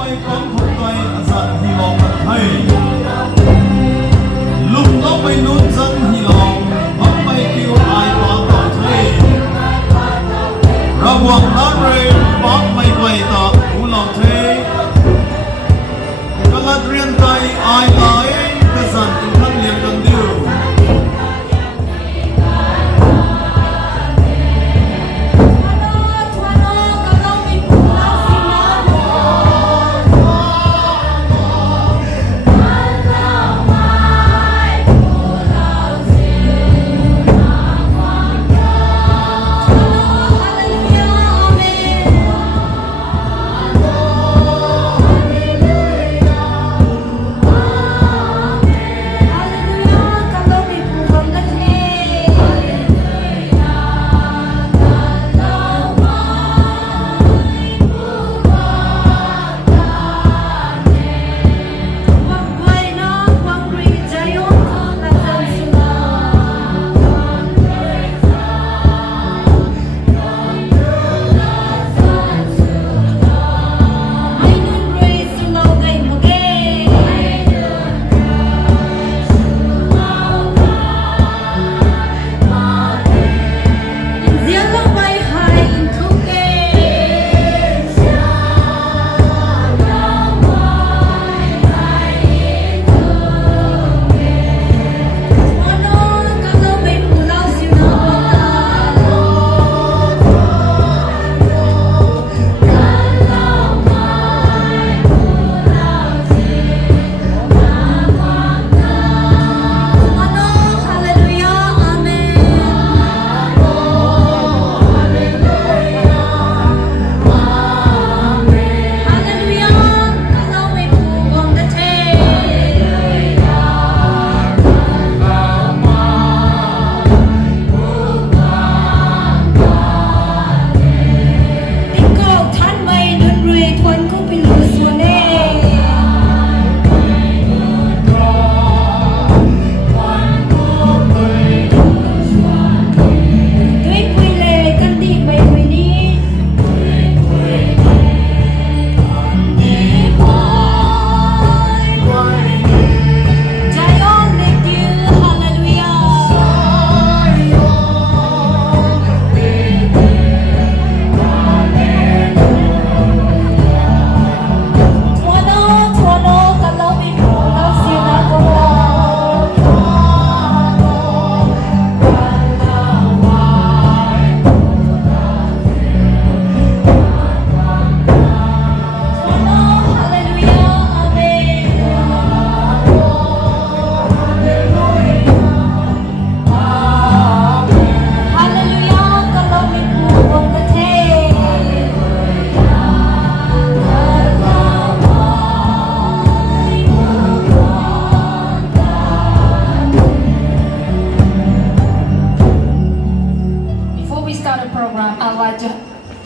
bay con không tay giận hi lòng thật hay lục nó bay nút dân hi lòng bóng bay kêu ai quá tỏ thấy ra quảng đá rê bóng bay quay tỏ u lòng thế cái lát riêng tay ai lại cái giận tình thân liền gần điều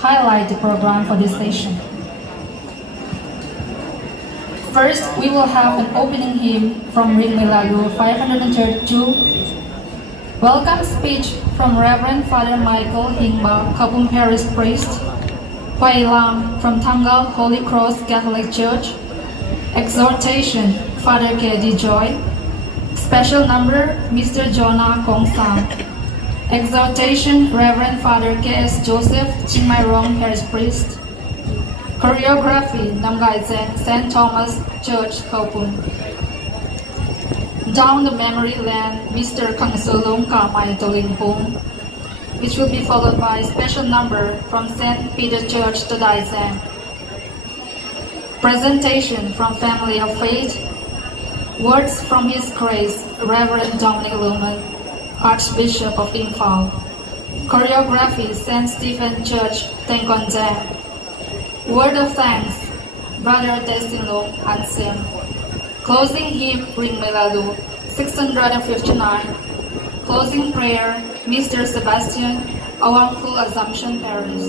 highlight the program for this station. First, we will have an opening hymn from Ring Milagro 532, welcome speech from Reverend Father Michael Hingba, Kapung Parish Priest, Pai Lam from Tangal Holy Cross Catholic Church, exhortation Father K.D. Joy, special number Mr. Jonah Kong Sam, exhortation Reverend Father K.S. Joseph Chingmairong Parish Priest, choreography Namgai Zen St. Thomas Church Kapung. Down the memory lane Mr. Kang Solong Kamai Tolingpung, which will be followed by a special number from St. Peter Church to Daizeng. Presentation from Family of Faith, words from His Grace Reverend Dominic Lumen, Archbishop of Imphal. Choreography St. Stephen Church Tengkonjang. Word of thanks Brother Testinglong Ansim. Closing hymn Ring Meladu 659. Closing prayer Mr. Sebastian, Awangful Assumption Parish.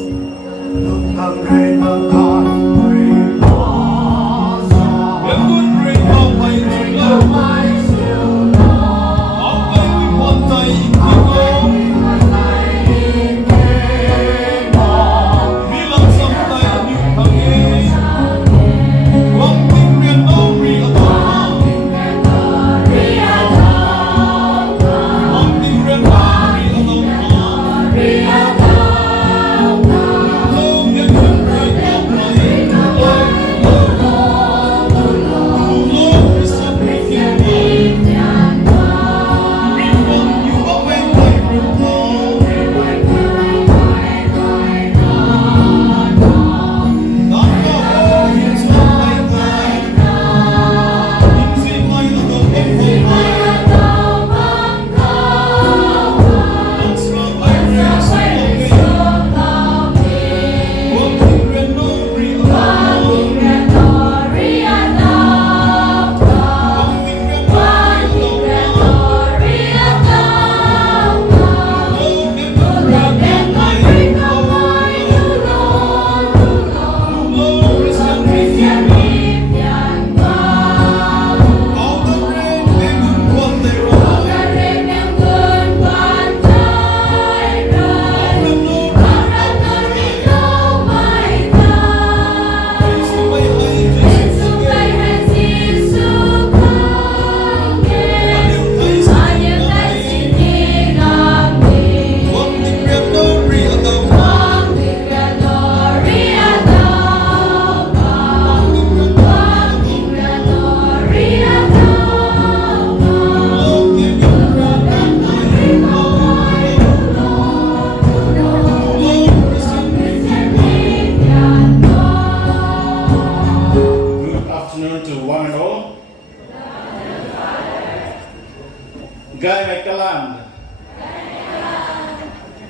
Kaland.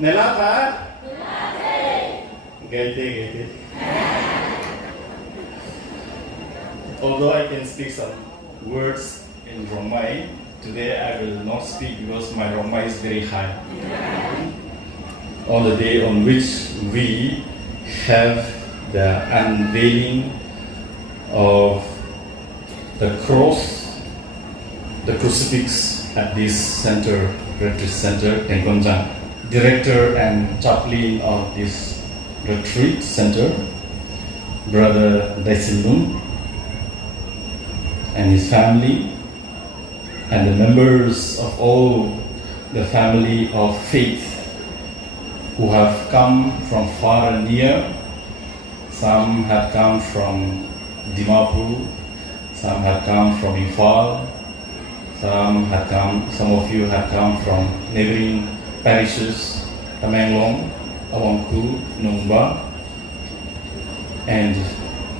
Nelata. Get it. Although I can speak some words in Romai, today I will not speak because my Romai is very high. On the day on which we have the unveiling of the cross, the crucifix at this center, retreat center, Tengkonjang. Director and chaplain of this retreat center, Brother Daisilun, and his family, and the members of all the family of faith who have come from far and near. Some have come from Dimapur, some have come from Imphal, some of you have come from neighboring parishes, Tamenglong, Awangku, Nungba, and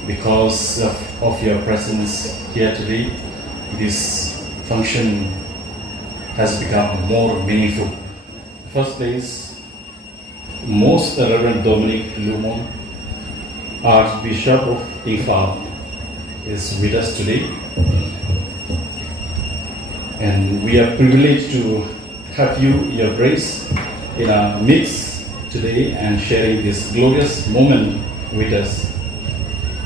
because of your presence here today, this function has become more meaningful. First place, Most Reverend Dominic Lumon, Archbishop of Imphal, is with us today, and we are privileged to have you, your grace, in our midst today and sharing this glorious moment with us.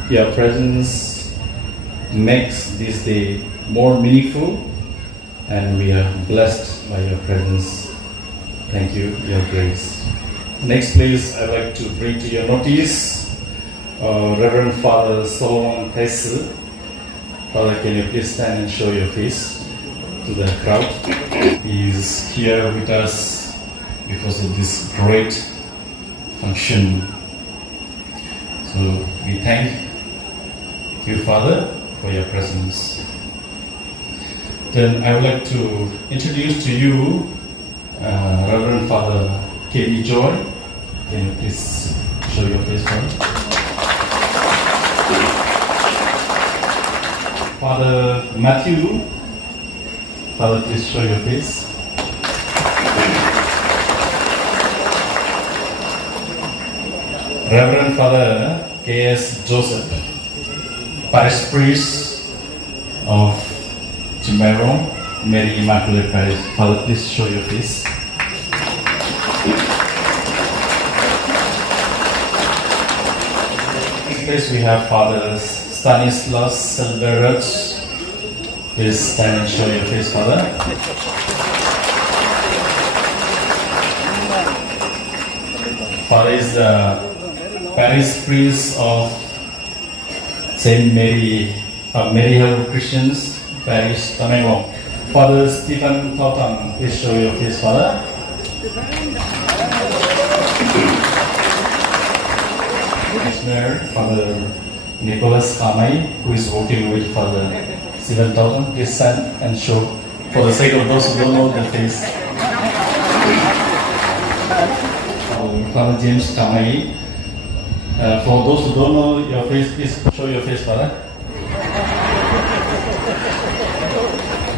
Your presence makes this day more meaningful, and we are blessed by your presence. Thank you, your grace. Next place, I'd like to bring to your notice Reverend Father Solomon Taisu. Father, can you please stand and show your face to the crowd? He is here with us because of this great function. So we thank you, Father, for your presence. Then I would like to introduce to you Reverend Father Kenny Joy. Can you please show your face, Father? Father Matthew. Father, please show your face. Reverend Father K.S. Joseph, Parish Priest of Chimerong, Mary Immaculate Parish. Father, please show your face. Next place we have Father Stanislas Silverach. Please stand and show your face, Father. Father is the Parish Priest of Saint Mary, Hill Christians Parish, Tamenglong. Father Stephen Tautang, please show your face, Father. Commissioner, Father Nicholas Kamai, who is working with Father Stephen Tautang, please stand and show, for the sake of those who don't know the face. Father James Kamai, for those who don't know your face, please show your face, Father.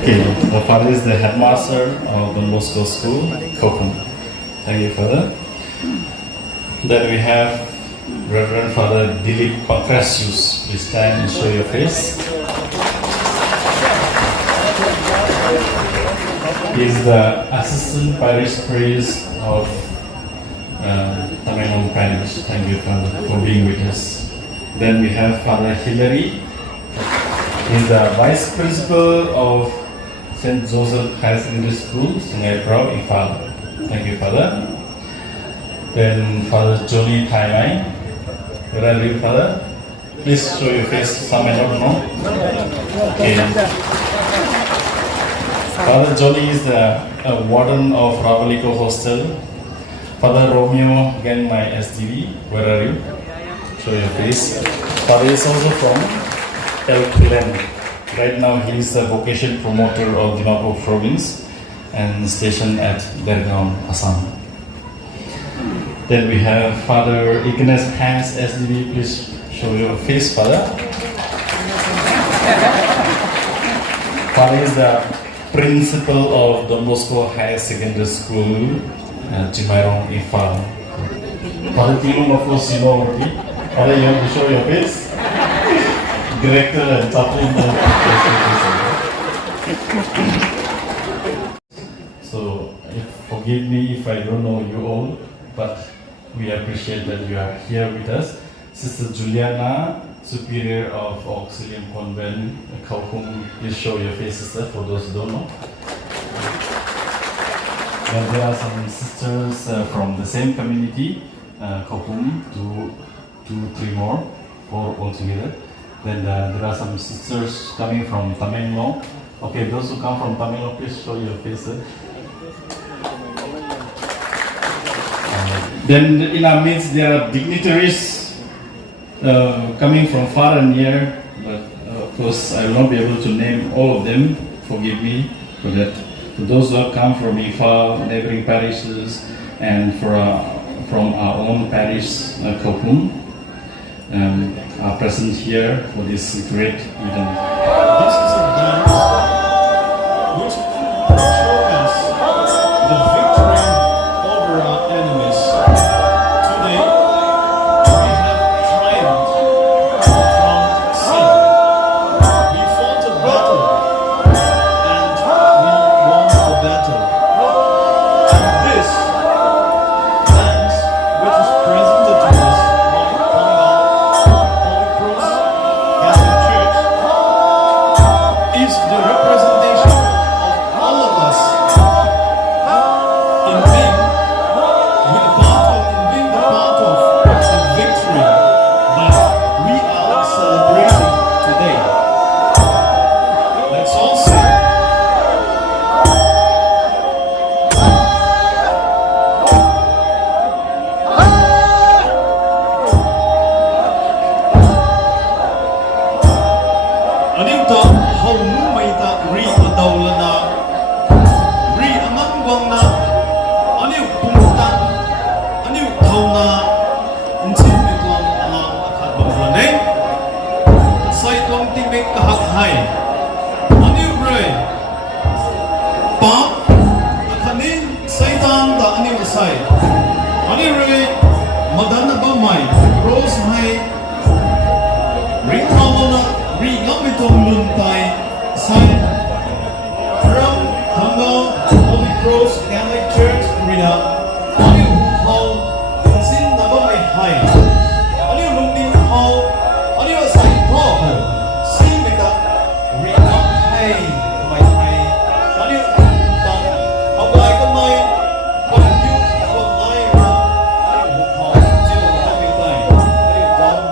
Okay, the Father is the headmaster of the Moscow School, Kokum. Thank you, Father. Then we have Reverend Father Dilip Pancrasius. Please stand and show your face. He is the Assistant Parish Priest of Tamenglong Parish. Thank you, Father, for being with us. Then we have Father Hilary. He is the Vice Principal of St. Joseph Higher Secondary School, Sungai Prau, Imphal. Thank you, Father. Then Father Johnny Thaimai. Where are you, Father? Please show your face. Some may not know. Okay. Father Johnny is the warden of Ravaliko Hostel. Father Romeo, again my SDV. Where are you? Show your face. Father is also from El Kulen. Right now he is the vocation promoter of Dimapur province and stationed at Bergaon, Assam. Then we have Father Ignace Hans SDV. Please show your face, Father. Father is the principal of Don Bosco Higher Secondary School, Jimairong, Imphal. Father Tilum, of course, you know already. Father, you want to show your face? Director and chaplain. So, forgive me if I don't know you all, but we appreciate that you are here with us. Sister Juliana, Superior of Auxilium Convent, Kaupung, please show your face, sister, for those who don't know. And there are some sisters from the same community, Kaupung, two, three more, four altogether. Then there are some sisters coming from Tamenlo. Okay, those who come from Tamenlo, please show your faces. Then in our midst there are dignitaries coming from far and near, but of course I will not be able to name all of them, forgive me for that. For those who have come from Imphal, neighboring parishes, and from our own parish, Kaupung, are present here for this great event. This is a dance which shows us the victory over our enemies. Today, we have triumphed from sin. We fought a battle and we won the battle. And this dance, which is presented to us by Holy Cross Catholic Church, is the representation of all of us in being the part of the victory that we are celebrating today. Let's all sing. Anita haumu maita ri adawlana ri amangwangna aniu pungtan aniu thauna unsin mitlam ala akhat bangrane sai tong tingmek kahak hai aniu bre pa akhanin saitan da aniu sai aniu bre madana ba mai rose hai ri thauna ri ngamitong luntai sai from Hanga Holy Cross Catholic Church Rida Aniu Hau Sin Naba Mai Hai Aniu Lungning Hau Aniu Sai Pro Si Meka Rida Hai Mai Hai Aniu Tan Hawai Kamai Kon Yu Kon Lai Ra Aniu Hau Jiu Hai Tai Aniu Jan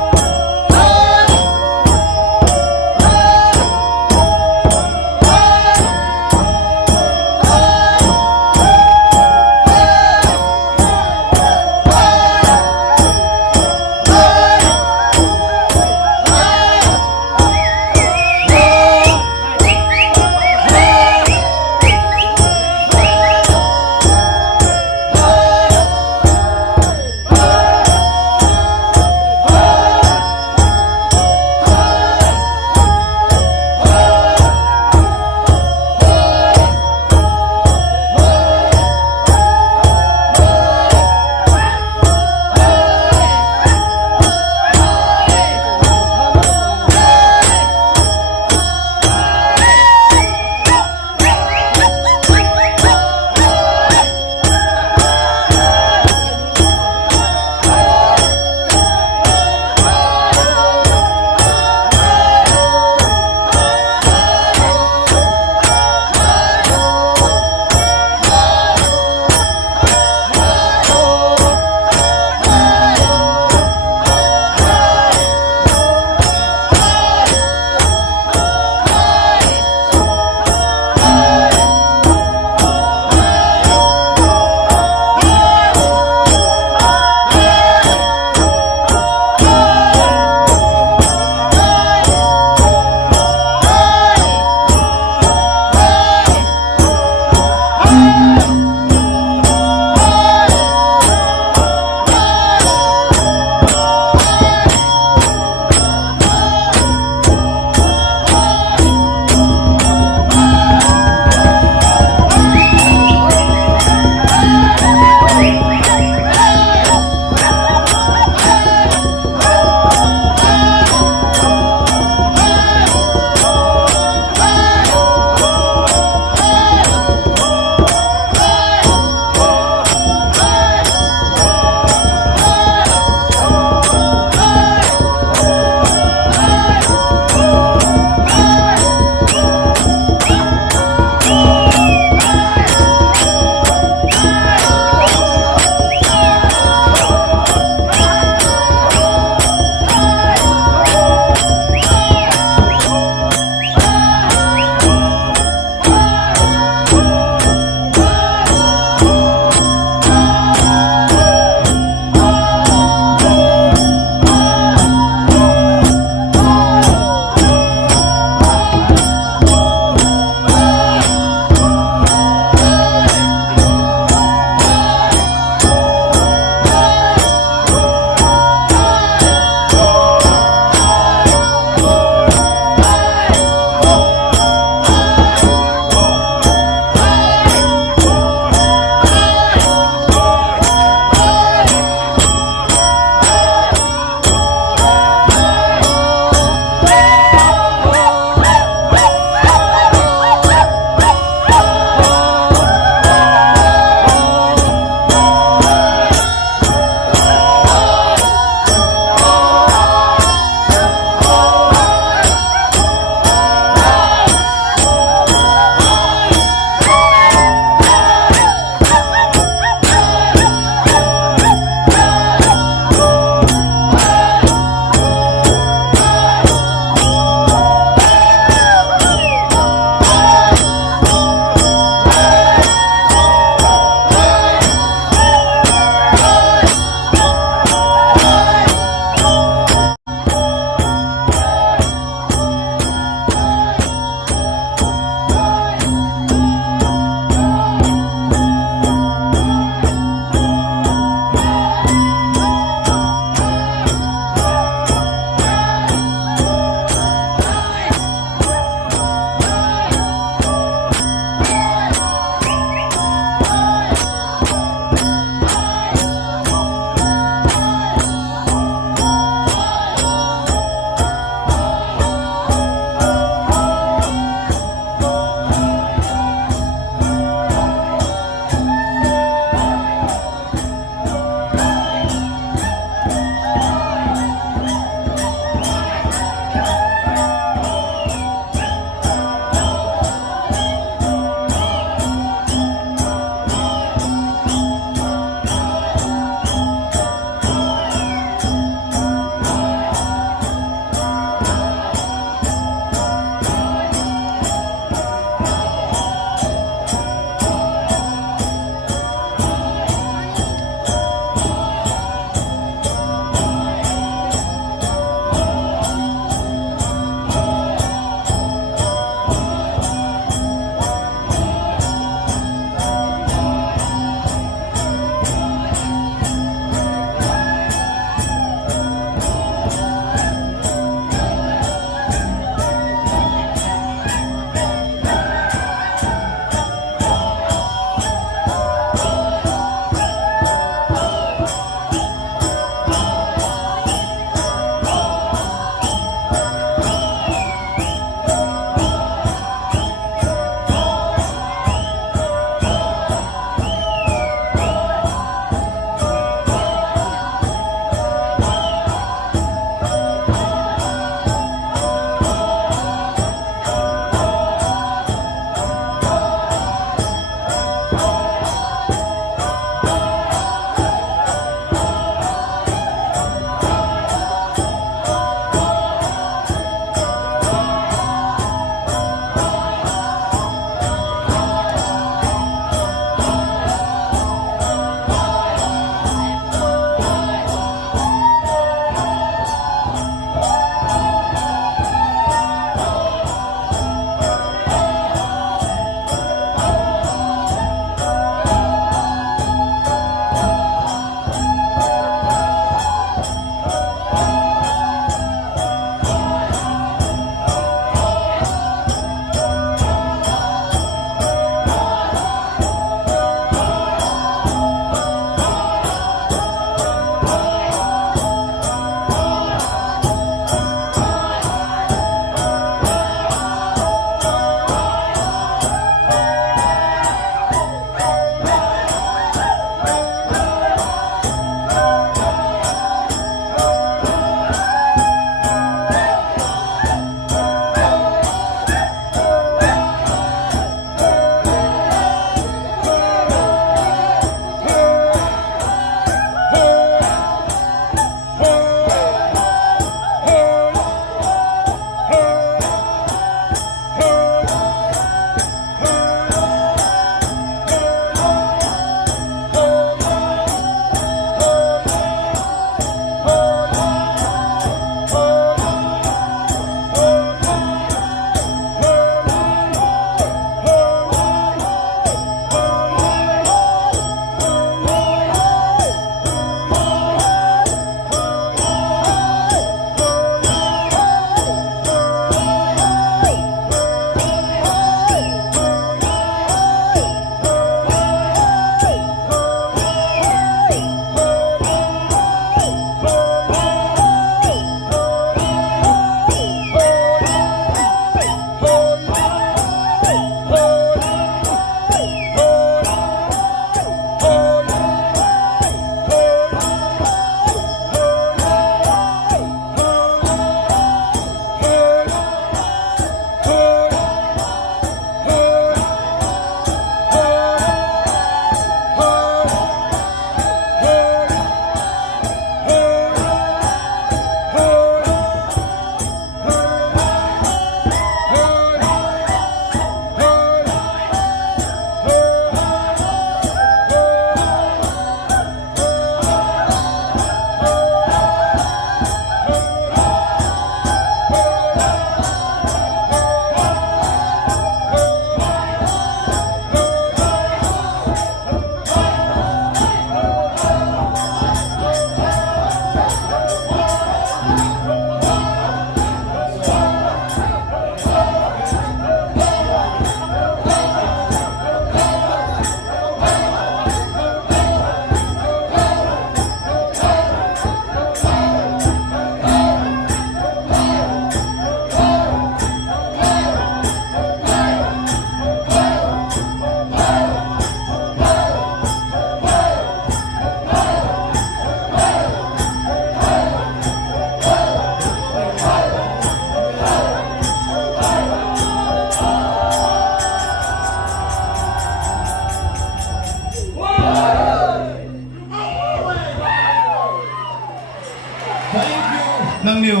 nang niu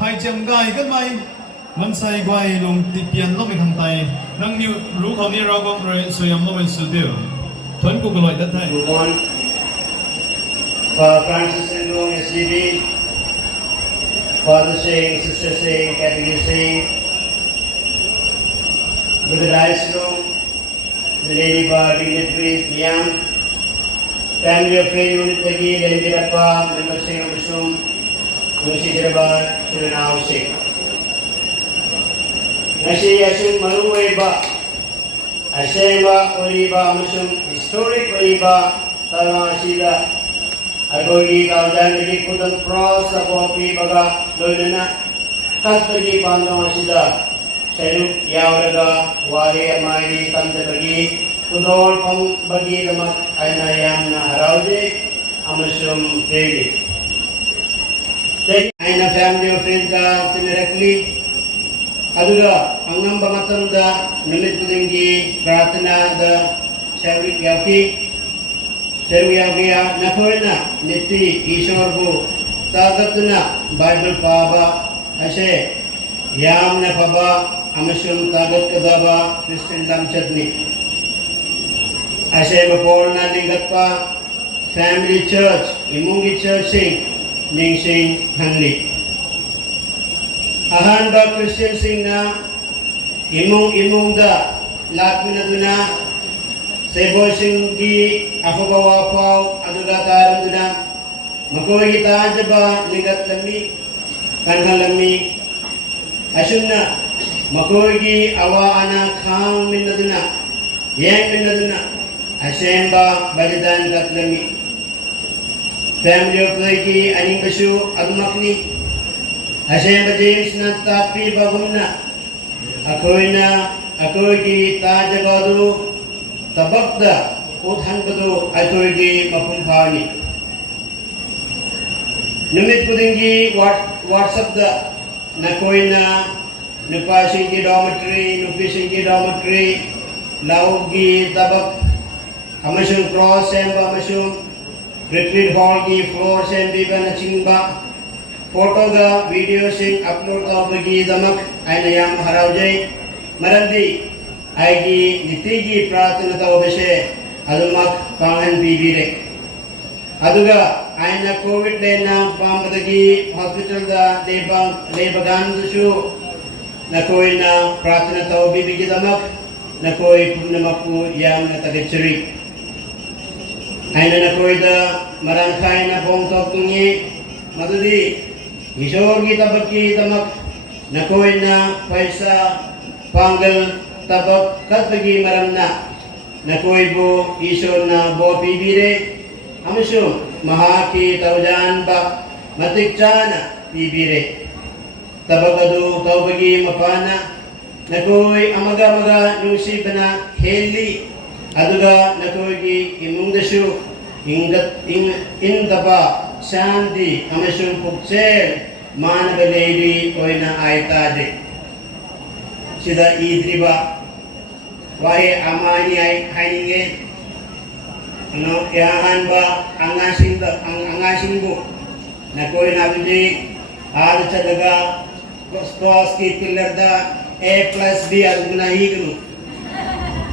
phai chem gai kan mai man sai guai lung ti pian lo mi thang tai nang niu ru khau ni ro gong re soyam lo men su dio thuan ku loi dat thai Move on. Father Francis and Long SDB, Father saying, Sister saying, Catechism saying, Brother Dice the Lady Bar dignitaries, Miam, Family of Faith Unit Tagi, Lendirapa, Member Singh Musum, Musi Dirabar, Surinao Singh. Nasi Yasun Maruweba, Asema Oriba Musum, historic Oriba, Tara Sida, Agogi Kaujan Kudan Cross, Apopi Baga, Lodana, Katagi Pando Sida, Seluk Yauraga, Wari Amari, Kandabagi, Kudol Pam Bagi Damak, Ainayam na Haraude, Amusum Daily. Aina family of Inka, Timirakli, Aduga, Angam Bamatanda, Namit Pudingi, Pratana, the Shavik Yaki, Shavia, Napoena, Niti, Ishorbu, Tagatuna, Bible Paba, Ashe, Yam Napaba, Amashum Tagat Kadaba, Christian Lam Chutney. Ashe Mapolna Dingatpa, Family Church, Imungi Church Sing, Ning Sing Hanli. Ahan ba Christian Sing na, Imung da, Lakmina Duna, Sebo Sing di, Afabawapaw, Adugataran Duna, Makoy kita jaba, Ligat Lami, Kanhan Lami, Asumna, Makoy awa ana khang Minaduna, Yang Minaduna, Asemba, Balidan Katlami. Family of Laki, Aning Basu, Adumakni, Asemba James Natapi Bagumna, Akoy Tajabadu, Tabakda, Uthanbadu, Akoy Mapumpani. Numit Pudingi, WhatsApp the Nakoina, Nupasingi dormitory, Nupisingi dormitory, Laugi, Tabak, Amashun Cross, Semba Amashun, Retreat Hall की floor से भी बना चिंबा photo का video से upload का बगी दमक आयनयाम हरावजे मरंदी आएगी नित्य की प्रार्थना का वैसे अदुमक पांगन बीबीरे अदुगा आयना कोविड लेना पांबदगी हॉस्पिटल दा लेबगान दुशु न कोई ना प्रार्थना का बीबी दमक न कोई पुण्यमकु याम न तगचरी Aina na koida marangkai na bongtok tungi madudi isor kita baki tamak na koina paisa panggal tabak kat bagi maramna na koibo isor na bo pibire amusum mahaki taujan ba matikchana pibire tabagadu tau bagi mapana na koi amaga nusi bana heli Aduga nakogi imungdasu indaba shanti amasung pukcel manabaledi oina aitade sida idriba wahe amani haininge ano yahan ba angasingbu nakoi nabidi ada chadaga cross ki pillar da A+B aduguna hignu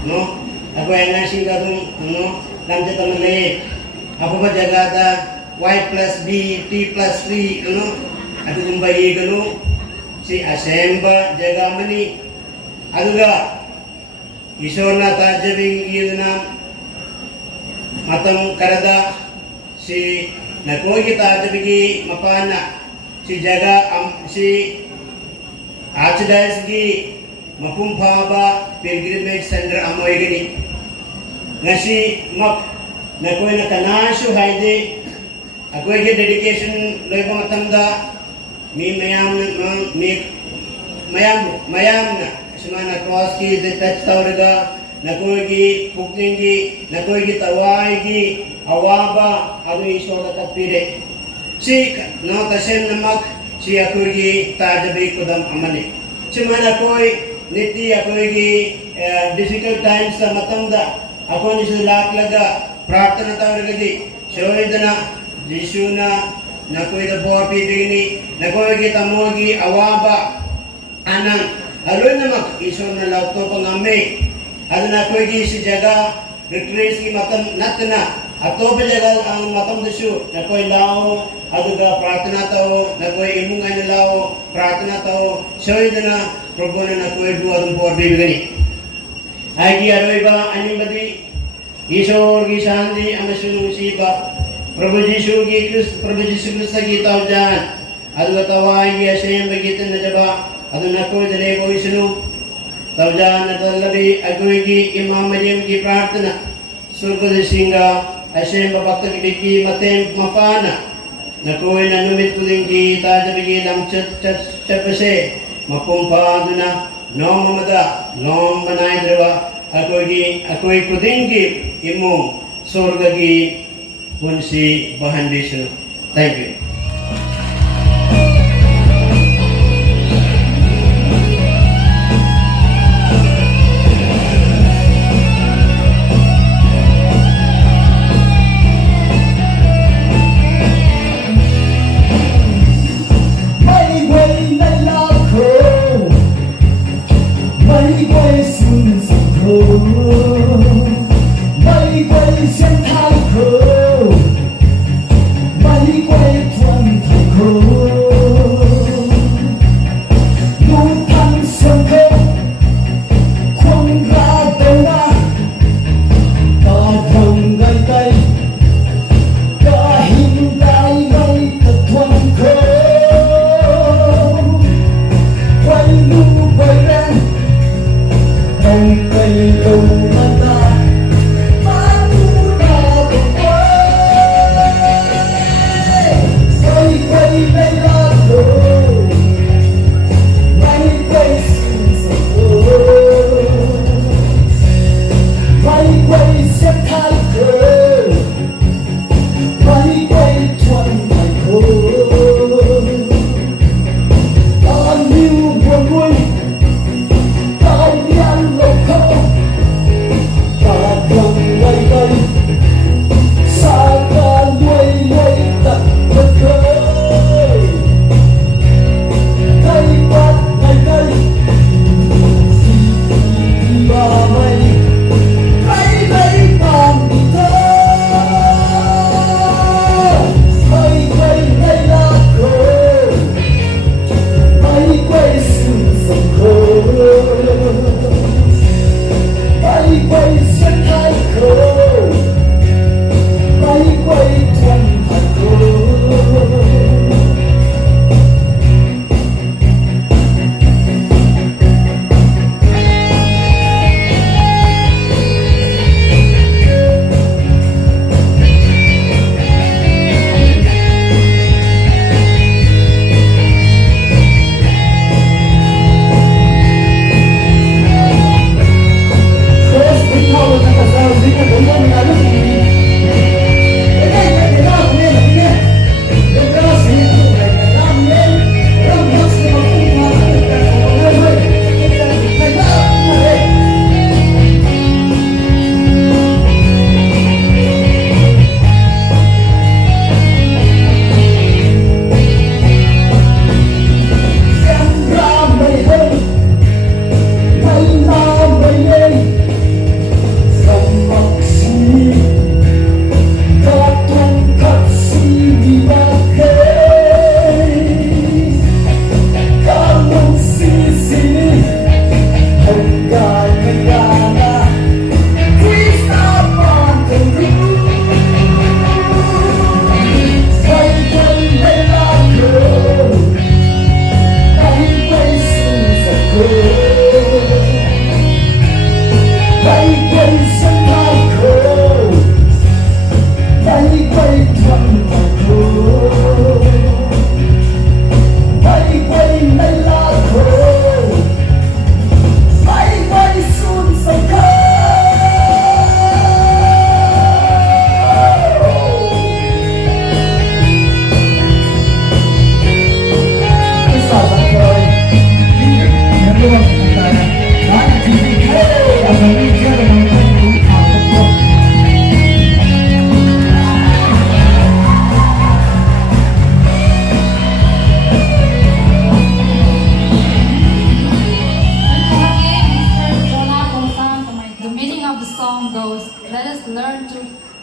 no Aku yang ngasih kau no lanjut teman leh. Aku berjaga ada Y+B, T+3, no. Aku kembali kau si asemba jaga mani. Aduga isona tajabing yuna matam karada si nakoi kita tajabigi mapana si jaga si achidasgi Mapumpaba pilgrimage center amoy gani ngasi mak na koy na kanasyo hayde akoy ge dedication lebo matamda mi mayam na sumana cross ki detach tawrega na koy gi puklingi na koy gi tawai gi awaba adu isoda tapire si no tasem namak si akoy gi tajabi kodam amane sumana koy Niti ako difficult times sa matamda. Ako ni sa laklaga. Prarthana tayo nagadi. Shoy na, Jisu na, nakoy da buha pibigini, nakoy kita mogi awaba, anang, aloy na ison na lauto pangami, ano nakoy si jaga, retreat ki matam natna, ato pa jaga ang matam desu, nakoy lao, aduga pratana tao, nakoy imungay na lao, pratana tao, soy na Prabhu na nakoy buha ng buha pibigini. Ay ki aroy ba, aning badi, ईश्वर की शांति अमशुनु सीबा प्रभु यीशु क्रिस्त की तवजान अदुगा तवाई की ashamed बगीत नजबा अदु नको जने को विष्णु तवजान तल्लबी अगुई की इमाम मरियम की प्रार्थना स्वर्ग दिशिंगा अशेम भक्त की बिकी मतेम मपाना नको ननुमित कुदिंग की ताज बिकी लम चपसे मपुम्पा दुना नोम मदा नोम बनाए द्रवा ako'y kudinggi imong surgagi punsi bahan Vishnu. Thank you.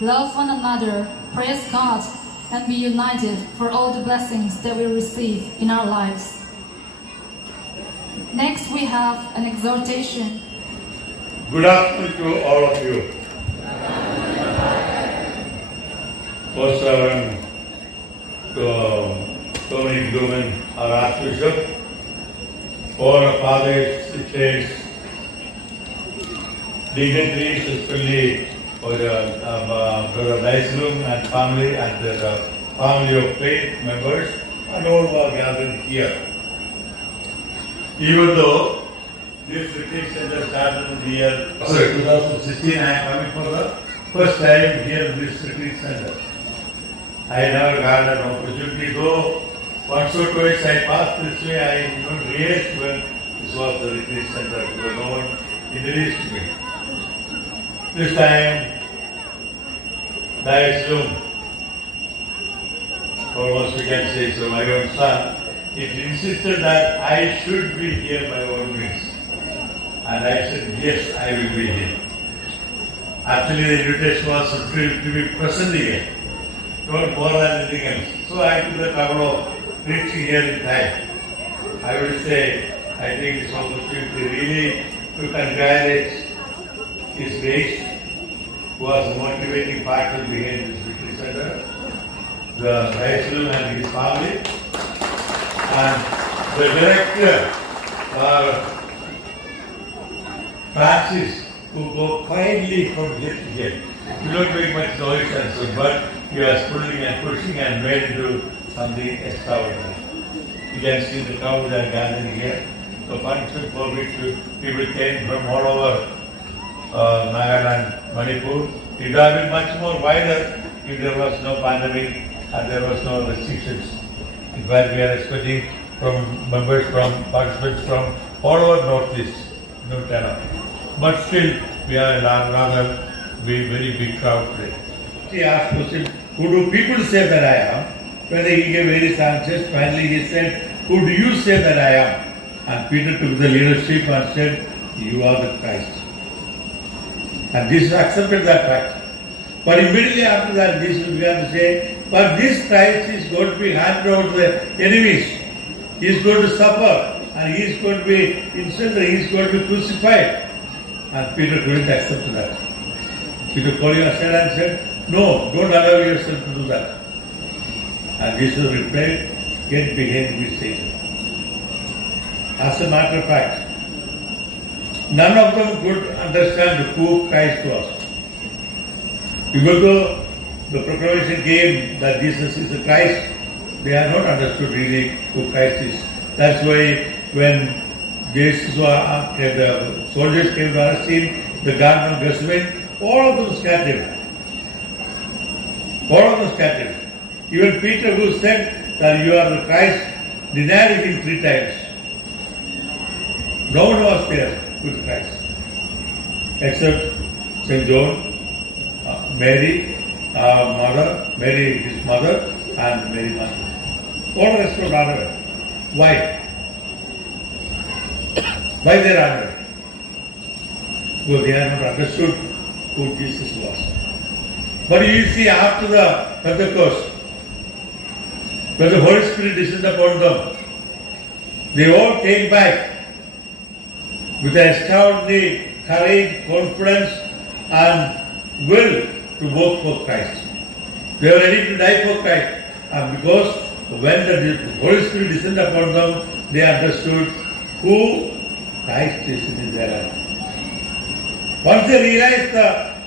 love one another, praise God, and be united for all the blessings that we receive in our lives. Next, we have an exhortation. Good afternoon to all of you. First, to Dominic Duman, our Archbishop, all our fathers, sisters, dignitaries, especially for Brother Daislum and family and the family of faith members, and all who are gathered here. Even though this retreat center started in the year 2016, I am coming for the first time here in this retreat center. I never got an opportunity, though once or twice I passed this way, I don't realize when this was the retreat center because no one introduced me. This time, Daislum, or once we can say so, my own son, it insisted that I should be here by all means. And I said, yes, I will be here. Actually, the invitation was to be present here, not more than anything else. So I took the trouble of reaching here in time. I would say, I take this opportunity really to congratulate His Grace, who was the motivating factor behind this retreat center, the Daislum and his family, and the director, Francis, who go quietly from here to here. You don't make much noise and so, but he was pulling and pushing and made it into something extraordinary. You can see the crowd that are gathering here. The function for which people came from all over Nagaland, Manipur. It would have been much more wider if there was no pandemic and there was no restrictions. In fact, we are expecting from members, from participants from all over Northeast, no turnout. But still, we are a rather very big crowd today. He asked question, who do people say that I am? When he gave various answers, finally he said, who do you say that I am? And Peter took the leadership and said, you are the Christ. And Jesus accepted that fact. But immediately after that, Jesus began to say, but this Christ is going to be handed over to the enemies. He is going to suffer and he is going to be insulted, he is going to be crucified. And Peter couldn't accept that. Peter called him aside and said, no, don't allow yourself to do that. And Jesus replied, get behind me, Satan. As a matter of fact, none of them could understand who Christ was. Even though the proclamation came that Jesus is the Christ, they have not understood really who Christ is. That's why when the soldiers came to arrest him, the Garden of Gethsemane, all of them scattered. All of them scattered. Even Peter, who said that you are the Christ, denied him 3 times. No one was there with Christ, except St. John, Mary, Mary his mother, and Mary Mother. All the rest were honored. Why? Why they are honored? Because they have not understood who Jesus was. But you see, after the Pentecost, when the Holy Spirit descended upon them, they all came back with astounding courage, confidence, and will to work for Christ. They were ready to die for Christ. And because when the Holy Spirit descended upon them, they understood who Christ is in their life. Once they realize the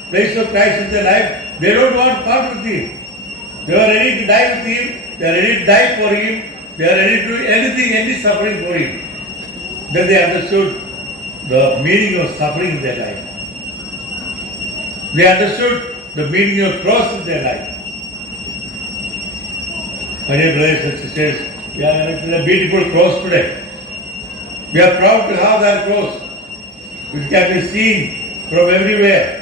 place of Christ in their life, they don't want part with Him. They are ready to die with Him, they are ready to die for Him, they are ready to do anything, any suffering for Him. Then they understood the meaning of suffering in their life. They understood the meaning of cross in their life. My dear brothers and sisters, we are erecting a beautiful cross today. We are proud to have that cross, which can be seen from everywhere.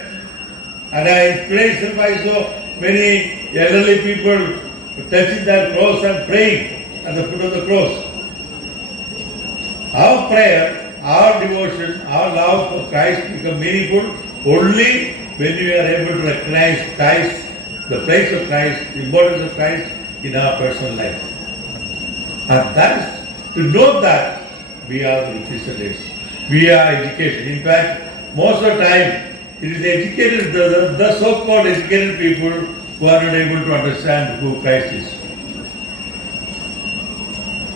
And I inspiration by so many elderly people touching that cross and praying at the foot of the cross. Our prayer, our devotion, our love for Christ become meaningful only when we are able to recognize Christ the place of Christ, the importance of Christ in our personal life. And that is, to know that we are the Christians. We are educated. In fact, most of the time, it is educated, the so-called educated people who are not able to understand who Christ is.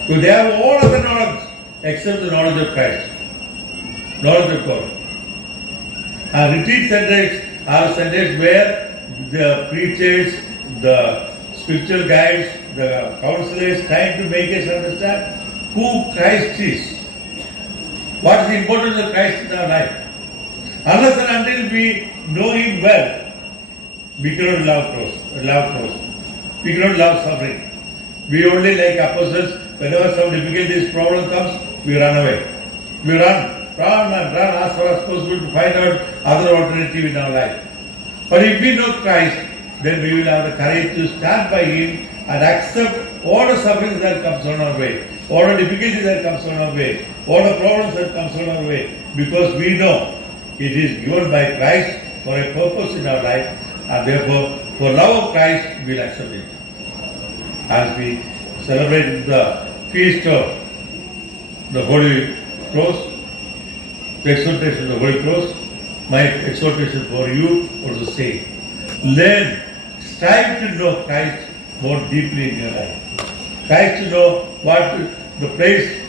So they have all other knowledge except the knowledge of Christ, knowledge of God. And retreat centers are centers where the preachers, the spiritual guides, the counselors trying to make us understand who Christ is. What is the importance of Christ in our life? Unless and until we know Him well, we cannot love close. We cannot love suffering. We only like apostles, whenever some difficulties, problem comes, we run away. We run as far as possible to find out other alternative in our life. But if we know Christ, then we will have the courage to stand by Him and accept all the sufferings that comes on our way, all the difficulties that comes on our way, all the problems that comes on our way, because we know it is given by Christ for a purpose in our life, and therefore, for love of Christ, we will accept it. As we celebrate the feast of the Holy Cross, the exaltation of the Holy Cross, my exhortation for you was the same. Learn, strive to know Christ more deeply in your life. Try to know what the place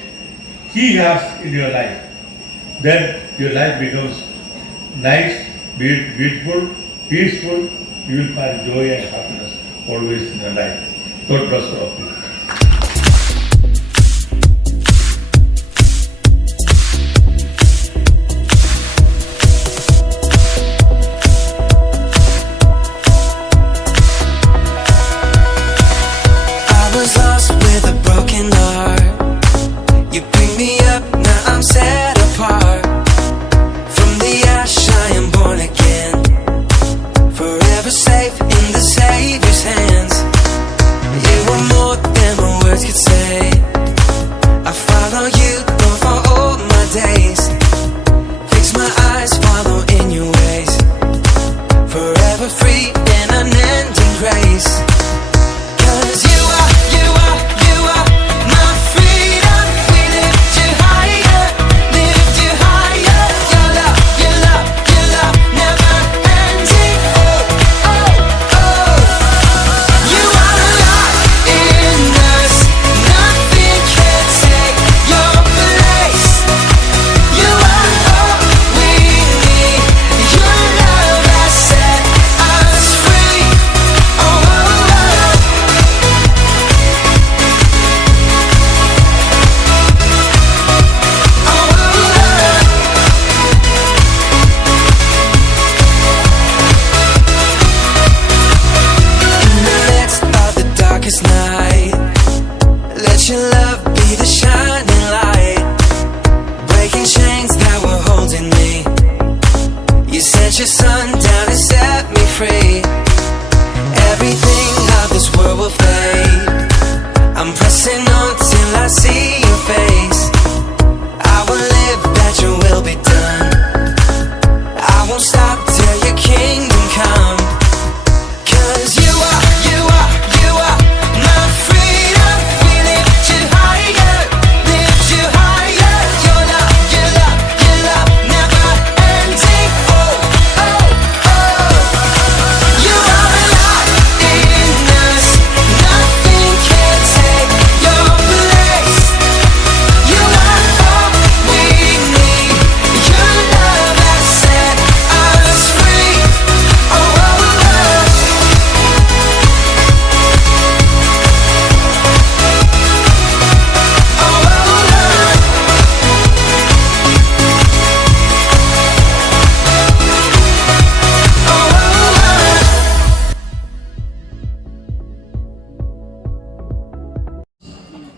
He has in your life. Then your life becomes nice, beautiful, peaceful. You will find joy and happiness always in your life. God bless all of you.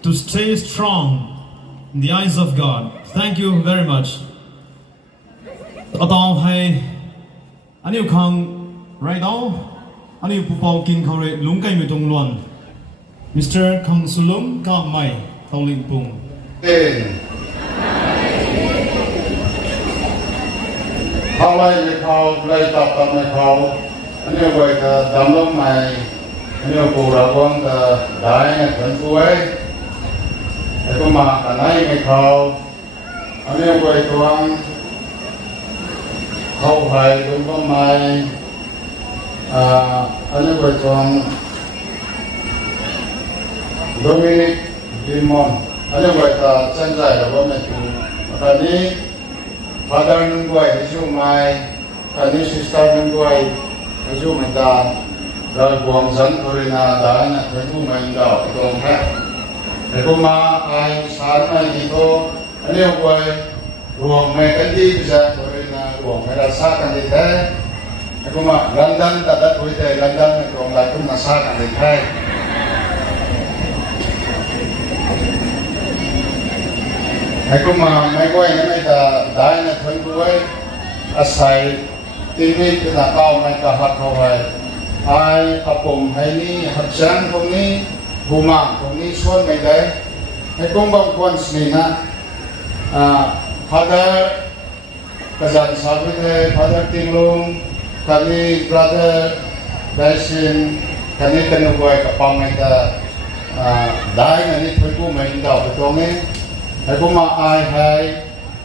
To stay strong in the eyes of God. Thank you very much. Atong hai aniu khang right now aniu pupau kin khore lungkai mi tong luan. Mr. Khang Sulum Kang Mai Tauling Pung. How lai le khao lai tap tap le khao anh em vậy ta đam lắm mày anh em cụ ra con ta đại này thuận cuối cái con mà cả này mày khâu anh em vậy con khâu phải đúng con mày anh em vậy con Dominic Limon anh em vậy ta chân dài là con mày chủ cái này father nung quay cái chú mày cái này sister nung quay cái chú mày ta rồi buông dẫn thôi là đã là cái chú mày đào cái con khác cái con mà ai sáng này thì thôi anh em quay buông mày cái gì bây giờ thôi là buông mày là xa cái gì thế cái con mà London ta đã quay về London này còn lại cũng là xa cái gì thế cái con mà mày quay nó mày ta đã là thuần cuối asai TV cái là cao mày cả hạt khâu hay ai apom hay ni hạt trắng không ni huma không ni xuân mày đấy cái con bông quan sinh na father kazan sabi thế father tinglung kani brother Daisin kani kani quay cả pang mày ta đái này ni thuần cuối mày đào cái con ấy cái con mà ai hay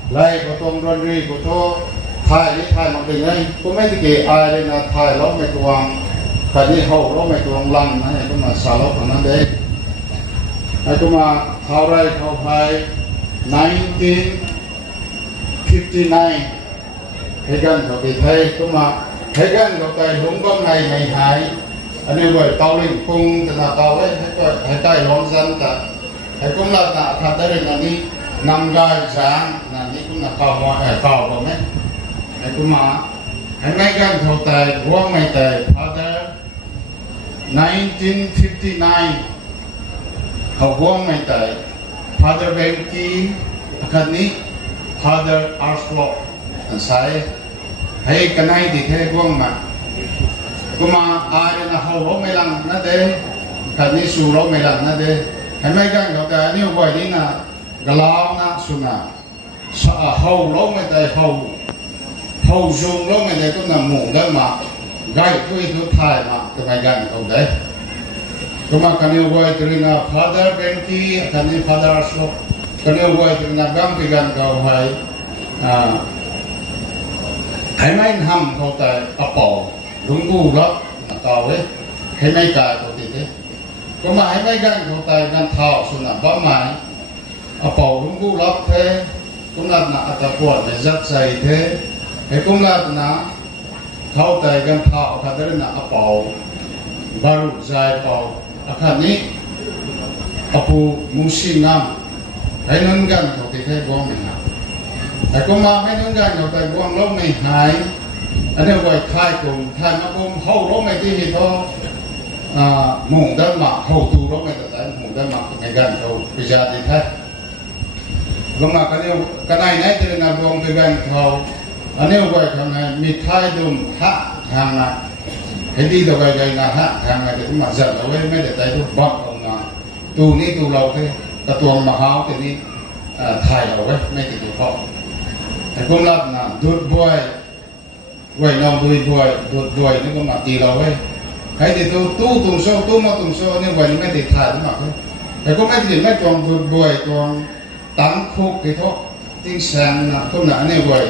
lại có tôm rôn ri có thô thay đi thay mặc định ấy cũng mấy cái ai đây là thay lót mấy tuang thay đi hậu lót mấy tuang lăn này cũng là xả lót của nó đấy cái cũng mà thao đây thao phải 1959 cái gần của cái thầy cũng mà cái gần của cái đúng con này ngày hai anh em gọi tàu linh cung thì là tàu ấy cái cái lon dân ta cái cũng là thật đấy là đi năm gai sáng là đi cũng là cầu hoa cầu của mấy cái cũng mà anh mấy cái thầu tài của mấy tài father 1959 hậu của mấy tài father Benki akan ni father Arslo anh sai hay cái này thì thế của mà cũng mà ai là hậu đó mấy lần nó thế cái này su đó mấy lần nó thế anh mấy cái thầu tài nếu gọi đi là galau na suna hậu đó mấy tài hậu dùng lúc này cũng là mù đó mà gai tôi thay mà cái này gan không đấy cũng mà cái này gọi từ là father Benki cái này father Arslo cái này gọi từ là gam cái gan cầu hay hay mấy hầm cầu tại apple đúng gu đó là cầu ấy hay mấy cái cầu thì thế cũng mà hay mấy gan cầu tại gan thảo suna bám mày apple đúng gu đó thế cũng là tập quần để rất dày thế cái cũng là khâu tay gan thảo cái đó là apple baru dài apple akan ni apu musim nam cái nón gan của cái thế buông mình cái cũng mà cái nón gan của cái buông lúc mình hái anh em gọi khai cùng khai nó cũng hậu lúc mình thì thôi mùng đơn mà hậu tu lúc mình tại mùng đơn mà cái gan của bây giờ thì thế lúc mà cái này thì là buông cái gan thảo anh em gọi thằng này mít thay đùm hạ hàng này cái đi đâu cái là hạ hàng này thì cũng mà giật ở bên mấy để tay tôi bọn ông là tu ní tu lâu thế cả tuồng mà háo thì đi thay ở bên mấy cái điều khó thì cũng là đuột bùi quay nào đuột bùi nó cũng mà tì lâu ấy cái thì tu tung sâu nhưng vậy mấy thì thay nó mặc thôi thì cũng mấy thì mấy tuồng đuột bùi tuồng tán khúc cái thôi tiếng sen là cũng là anh em gọi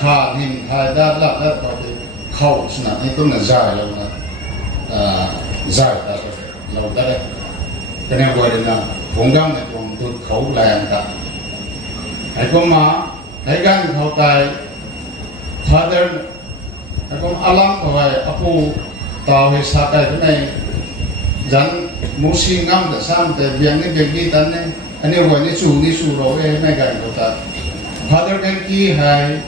khá hình hai đát lát có cái khẩu là cái cũng là dài lâu là dài lâu đấy cái này gọi là vùng găng này còn tụt khẩu làng cả cái con mà cái gan khẩu tài father cái con alam của vậy apu tàu hay sa cái này dẫn musim ngâm để sang để biến cái việc đi tận này anh em gọi như su rồi cái này gan khẩu tài father Benki hay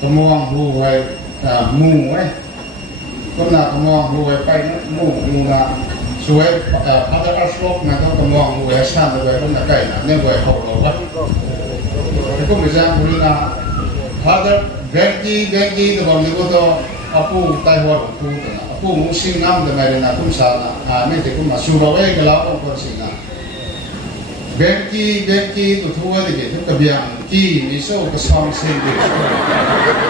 tụi hu hay mù ấy cũng là tụi hu hay bay nó mù là suy father Arslo mà tụi hu hay sang rồi cũng là cái là nên gọi hậu rồi quá cái cũng bây giờ cũng là father Benki tụi bọn nó có apu tai hoa apu musim năm thì mày là cũng sao là mấy thì cũng mà su rồi cái lão cũng còn xin là Benki tụi thua thì cái cái biang ki mi so cái song sinh đi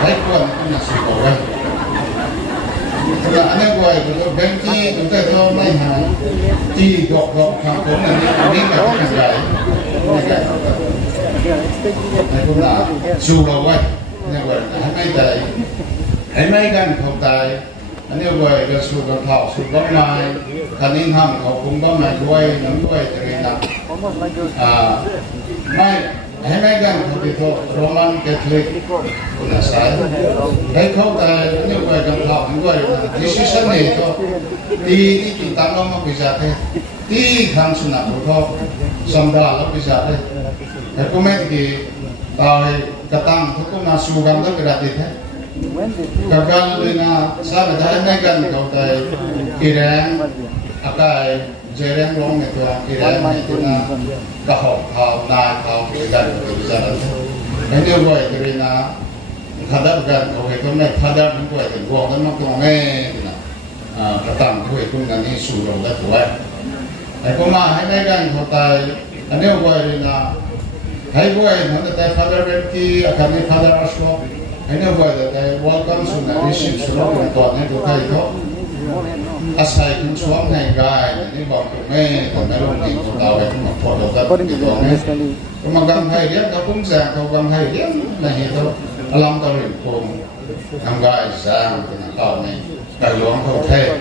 thấy quan cũng là sự cầu ấy là anh em quay của tôi bên chi chúng ta cho mấy hàng chi gọt hàng cũng là những cái hàng gái này cũng là dù đầu quay anh em quay hãy mấy gan không tài anh em quay là dù đầu thảo dù bóng mai khả năng hầm họ cũng bóng mai quay nắm quay từ đây mai hãy mấy gan không thì thôi Roman Catholic cũng là sai hãy không tài anh em quay đầu thảo anh quay decision này thôi đi chúng ta nó bây giờ thế đi khám sinh nào cũng thôi xong đó là bây giờ thế hãy có mấy cái tại cái tăng thôi cũng là su gam đó cái đặc biệt thế Kagal lina sabe dah megan kau tay Iran akai jereng long itu Iran itu na kahok kau na kau kegan kebijakan. Ini boy kerana khadap gan kau itu na khadap ni boy itu gua kan mak kau na katang kau itu nani surau dah tuai. Aku mah hai megan kau tay ini boy kerana hai boy nanti tay father berki akan ni father aslo. Ini buat ada welcome sunnah receive sunnah untuk ni tu kai tu asai kun suam hai gai ni bang tu me tu me long ni tu tahu itu mak foto tu tu ni kemagang hai dia kapung sang kau hai dia nah itu alam tarin pun ang gai sang tu nak tahu ni kai luang kau thay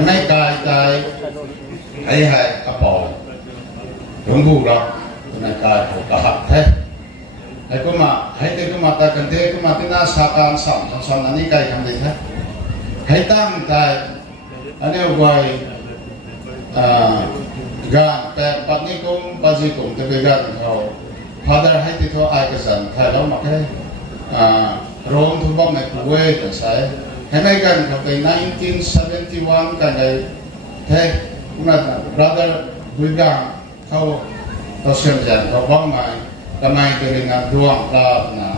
mai kai hai apau tunggu lah tu nak kai kau kahak thay hãy có mà hãy thấy có mà ta cần thế có mà cái na sa can sắm sắm là những cái không được hết hãy tăng tại anh em gọi gan tại bắt ni cũng bắt gì cũng từ gan họ father hãy thì thôi ai cái sản thay đó mà cái Rome thu bom này quê từ sai hãy mấy gan họ từ 1971 cái này thế cũng là brother Williamเขาxem rằng họ bom mà Kamai dengan ruang tak na,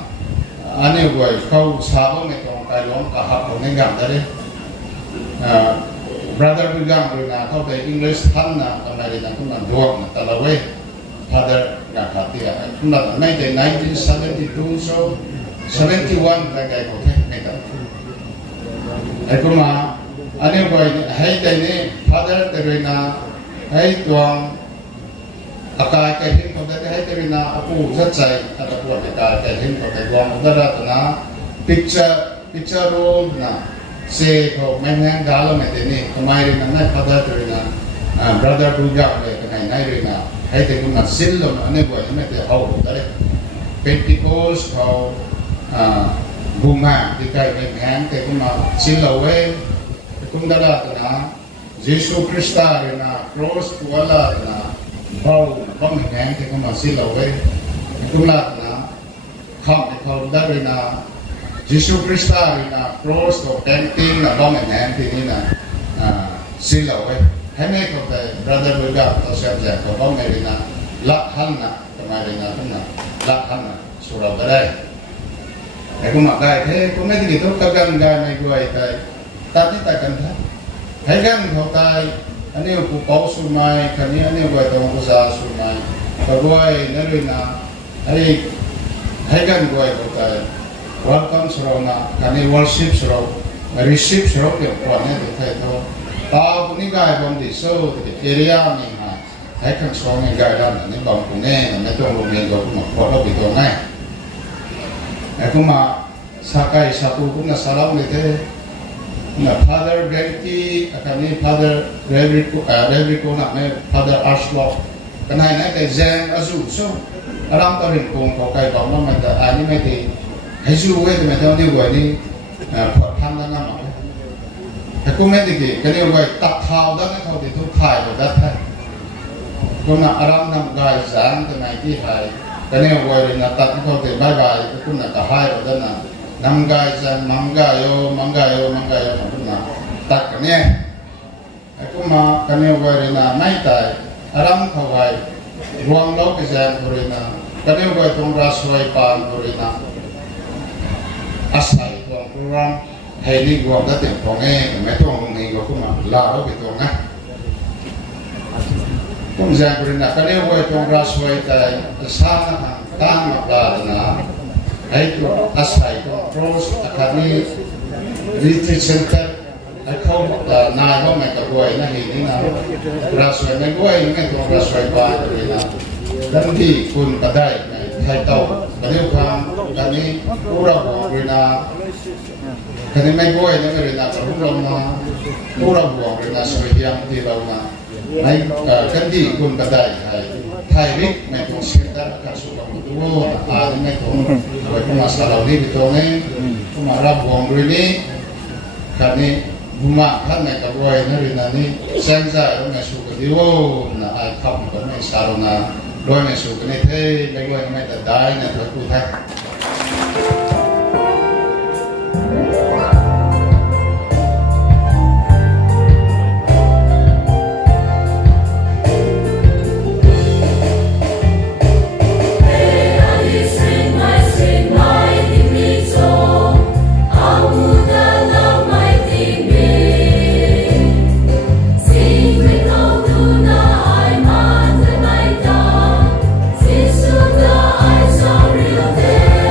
ane boy kau sabun itu kai long kahap orang enggam tadi, brother enggam dengan kau dari English tan na kamai dengan tu na ruang na talawe, father nak hati ya, tu na mai dari 1972 so 71 lagi kau teh mereka. Aku mah ane boy hai dari ni father dari na hai ruang akai kehin kau dah hai dari na aku selesai ada buat akai kehin kau dah buang dah tu na picture roll na se kau main dalam itu ni kemarin na pada dari na brother Duga le kena nai na hai dari na silom ane buat ni tu hau dah Pentecost kau bunga dikai main ke kuma silawe kum dah tu na Yesus Kristus na cross wala na bao có mình ngán thì có mà xin lỗi với cũng là không thì không đã rồi là Jesus Christ rồi là cross của painting là bao mình ngán thì như là xin lỗi với hay mấy có thể brother với gặp tôi xem rằng có bao ngày là lắc hăng nè còn ngày là cũng là lắc hăng nè số đầu ở đây để cũng mặc đây thế cũng mấy cái gì tốt cao gần gai này người tại ta thích tại cần thế thấy gần họ tai anh em cũng có số mai, cái này anh em gọi tao cũng ra số mai, và gọi nó rồi na, hay gần gọi của ta, welcome sro na, cái này worship sro, receive sro kiểu quan này được thấy thôi, tao cũng đi gai bằng đi sâu thì area này ha, hay cần số này gai ra này bằng cũng nghe, này trong lúc này cũng một phút đó bị tôi ngay, cũng mà sakai satu cũng là salam như thế. Na father Benki akan ni father Rebrico nak ni father Ashlock kan hai nai kai Zen Azu so aram tarin kong kau kai kau nama ta ani mai ti Azu we ti mai tahu ni gua ni phật tham dan nama aku mai ti ki kan ni gua tak thao dan ni thau ti tu thai do dat hai ko na aram nam gai Zan ti mai ti hai kan ni gua ni na tak thau ti bye bye ku na ka hai do dan na Namgai san manggayo na tak ni aku ma kami wari na mai tai aram khawai ruang lo ke san puri na kami wai tong raswai pan puri na asai tuang ruang hai ni guang da tem pong me tong ni go kuma la ro ke tong na kum san puri na kami wai tong raswai tai sa na tang ma la na hai tu asai tu terus akan ni retreat center ไอ้พวกนายก็ไม่กระบวยนะเห็นนี่นะกระสวยไม่ด้วยนี่ตัวกระสวยบานเลยนะดังที่คุณก็ได้ไทยเต่ากันเรื่องความกันนี้ผู้เราบอกเลยนะกันนี้ไม่ด้วยนี่ไม่เลยนะกับผู้เรานะผู้เราบอกเลยนะสวยเยี่ยมที่เรานะในกันที่คุณก็ได้ไทยวิกไม่ต้องเสียแต่การสุขภาพตัวไม่ต้องเอาไปmasalah ini betulnya cuma rabong ini karena rumah kan mereka buat hari ini senza orang suka diwo na ai kap mereka sarona orang suka ni teh mereka mereka dah ni terlalu tak. Real day.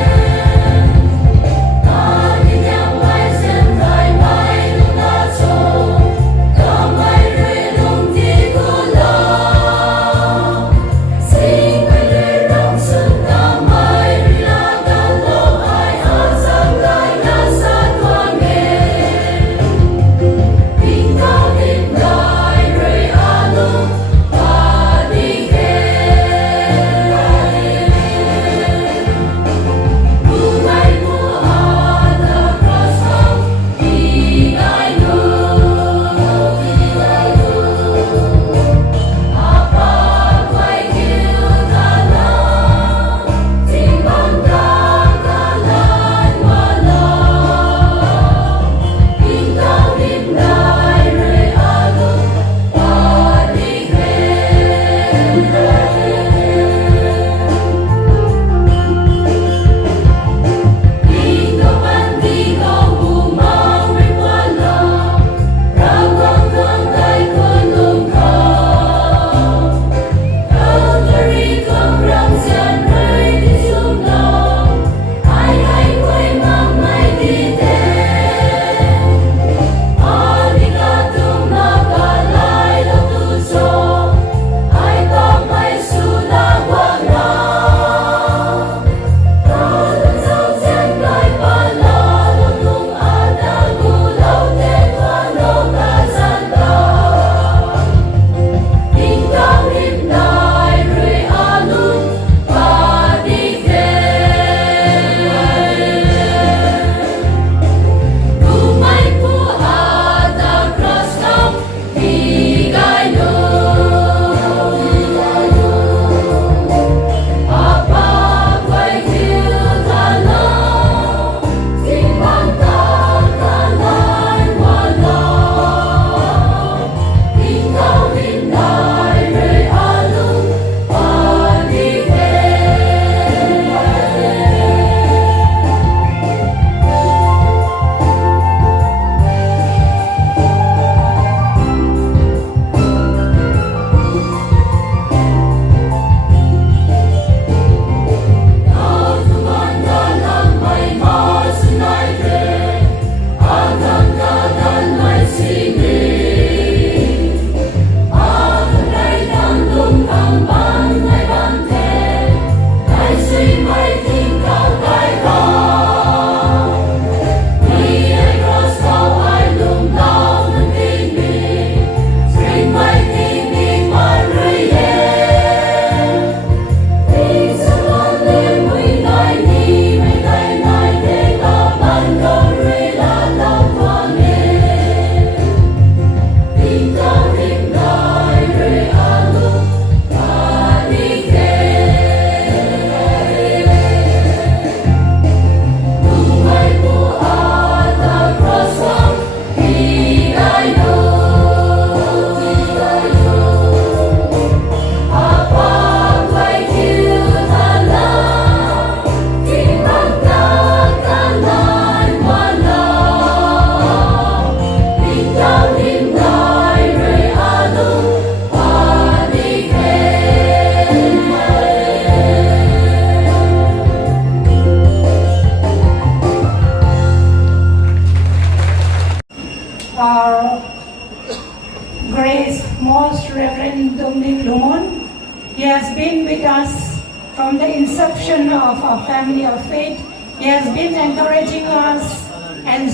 He has been with us from the inception of our family of faith. He has been encouraging us and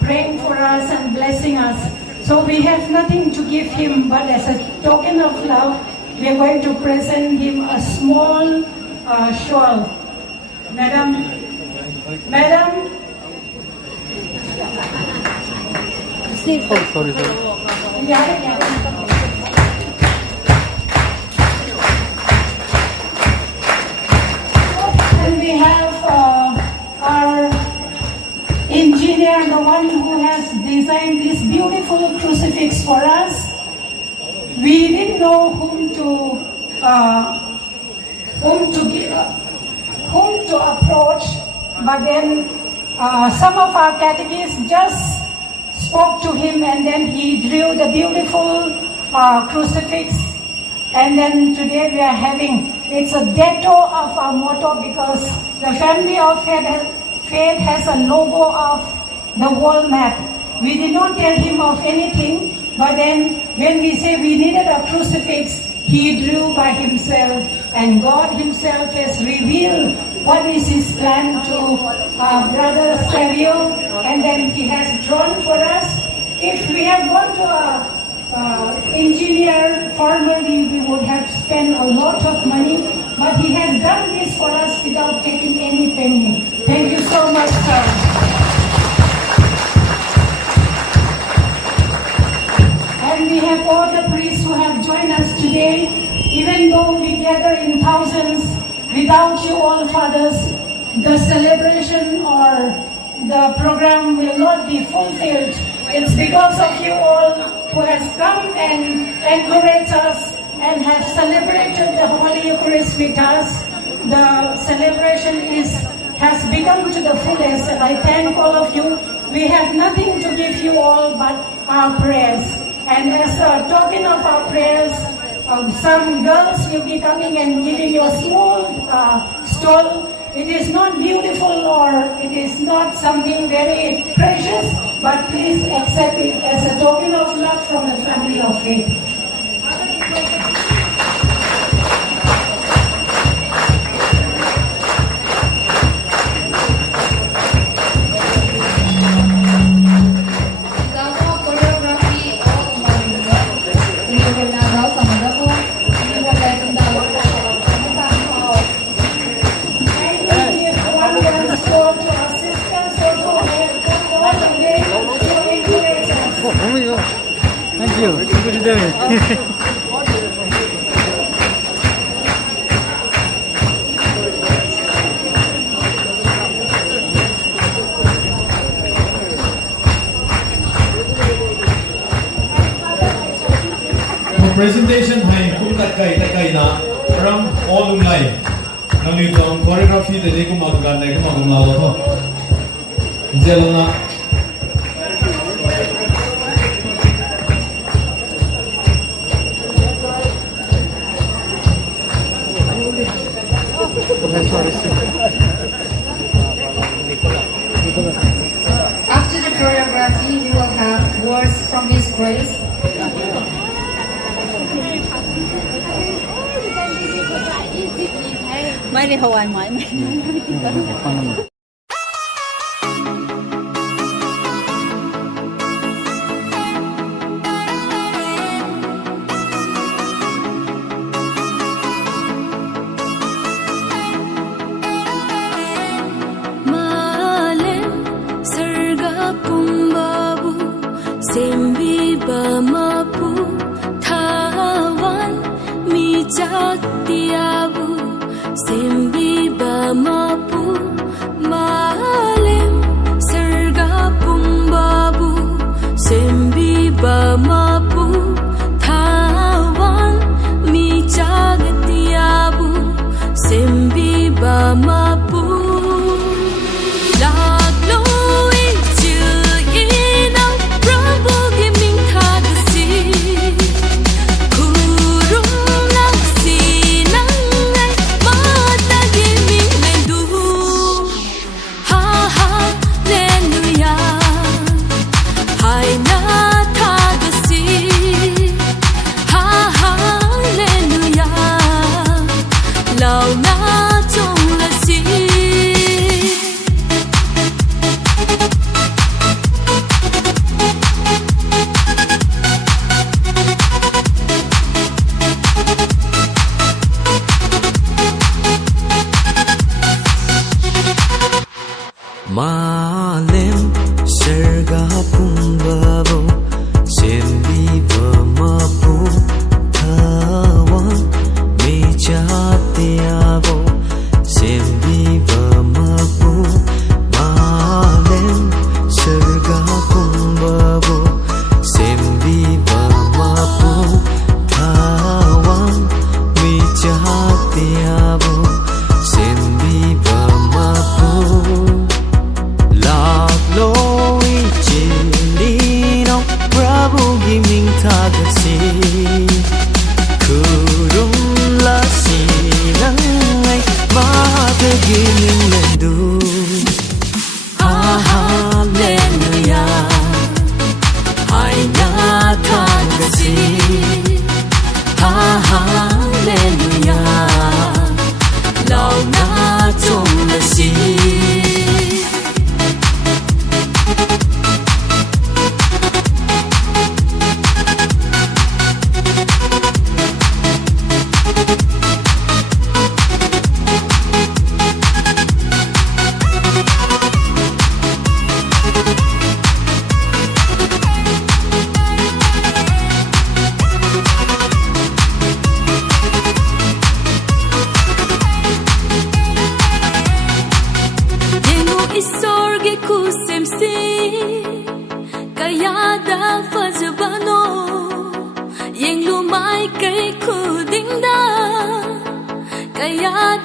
praying for us and blessing us. So we have nothing to give him, but as a token of love, we are going to present him a small shawl. Madam, sorry. yeah. And we have our engineer, the one who has designed this beautiful crucifix for us. We didn't know whom to approach, but then some of our catechists just spoke to him, and then he drew the beautiful crucifix. And then today we are having, it's a ditto of our motto, because the family of faith has a logo of the world map. We did not tell him of anything, but then when we say we needed a crucifix, he drew by himself, and God himself has revealed what is his plan to Brother Stereo, and then he has drawn for us. If we have gone to a engineer formally, we would have spent a lot of money, but he has done this for us without taking any penny. Thank you so much, sir. And we have all the priests who have joined us today. Even though we gather in thousands, without you all, fathers, the celebration or the program will not be fulfilled. It's because of you all who has come and encouraged us and have celebrated the Holy Eucharist with us. The celebration has become to the fullest, and I thank all of you. We have nothing to give you all but our prayers. And as a token of our prayers, some girls will be coming and giving you a small stole. It is not beautiful or it is not something very precious, but please accept it as a token of love from the family of faith. Thank you. Good day. Presentation hai kum kai na ram all lai nang ni dong choreography de ko mag gan ne ko mag la lo tho jelona After the choreography, we will have words from His Grace. Mới đi hùa mọi Bamapu Tawan Mijatiabu Sembi Bamapu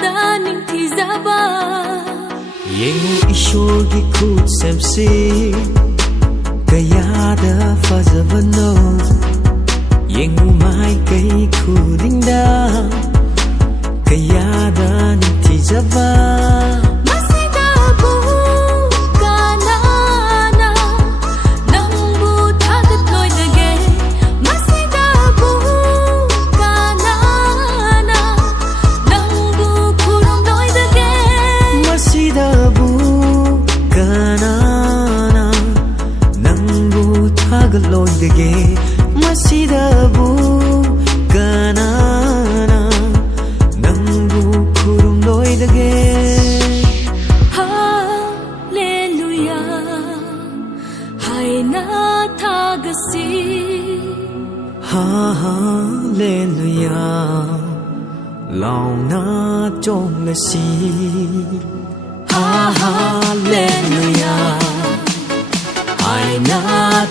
daning thizaba Yengu ishorgi khut semsi Kayada fazavano Yengu mai kai khudingda Kayada nitijaba Masidabu kanana Nangbu thagat loidage Masidabu kanana Nangbu kurum loidage Masidabu kanana Nangbu thagat loidage Masidabu kanana Nangbu kurum loidage Hallelujah Haina thagasi Hallelujah Launa chong la si Hallelujah Aina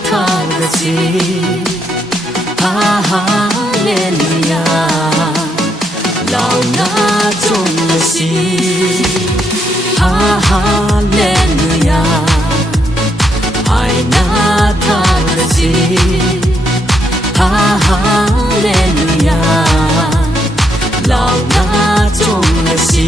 thagasi Hallelujah Launa chong la si Hallelujah Aina thagasi Hallelujah Launa chong la si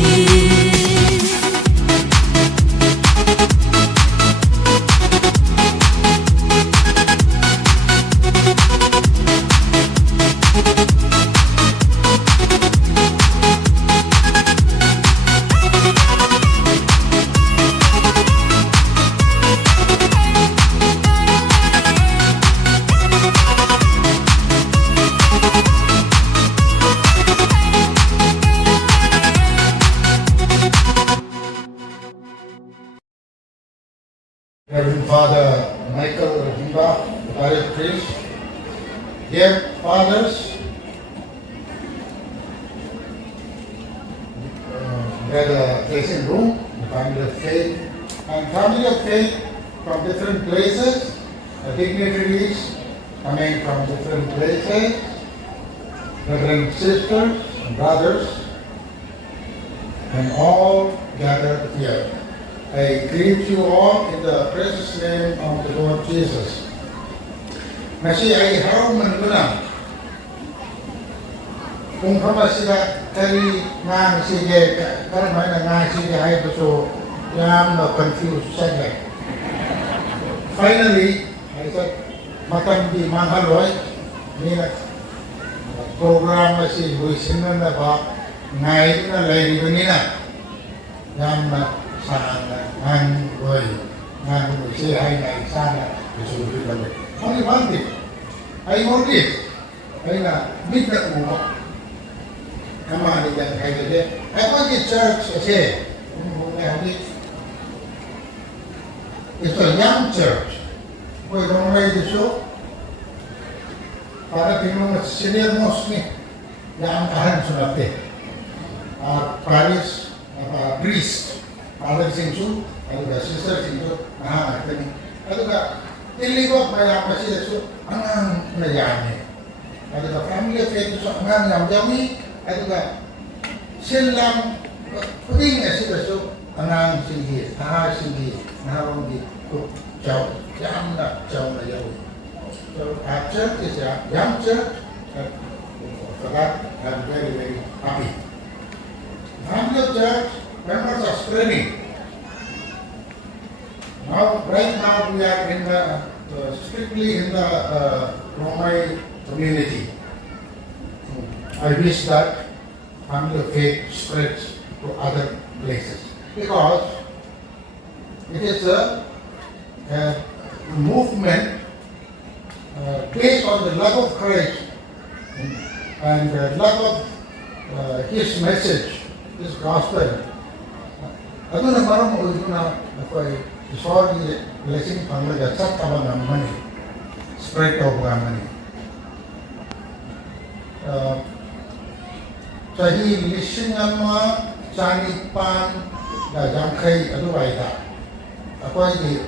Reverend Father Michael Himba, parish priest, dear fathers, brother dressing room, the family of faith, and family of faith from different places, the dignitaries coming from different places, reverend sisters and brothers, and all gathered here. I greet you all in the precious name of the Lord Jesus. Masih ay haraman muna. Kung kamasila kari nga sige karamay na nga sige ay so yam na confused segment. Finally, I said matandi mahaloy ni na program na si Luisin na ba ngayon na lady nila yam na saan ngan boy ngan si ay na sana resulti kami. Only one thing, I want this. Ay na big na mo. Kama ni yan kay dede. I want the church kasi it's a young church. Boy, don't write the show. Para tingnan mo senior most ni yang kahan sunate. Paris priest Father Singsu, ada sister Singsu, ada ni, ada iligot banyak masih itu, angan menjadi, ada family faith itu angan yang jami, ada silam, penting masih itu angan singgi, singgi, naharong di jauh, jam nak jauh nak jauh. So our church is a young church, for that I'm very very happy. Family of church. Members are spreading. Right now we are in the strictly in the Romai community. I wish that family of faith spreads to other places because it is a movement based on the love of Christ and the love of His message, His gospel. Ato na parang mo ito na ako ay sorry blessing panglaga sa tama naman spread of naman sa lising ang mga sanipan na jangkay ano ay ako ay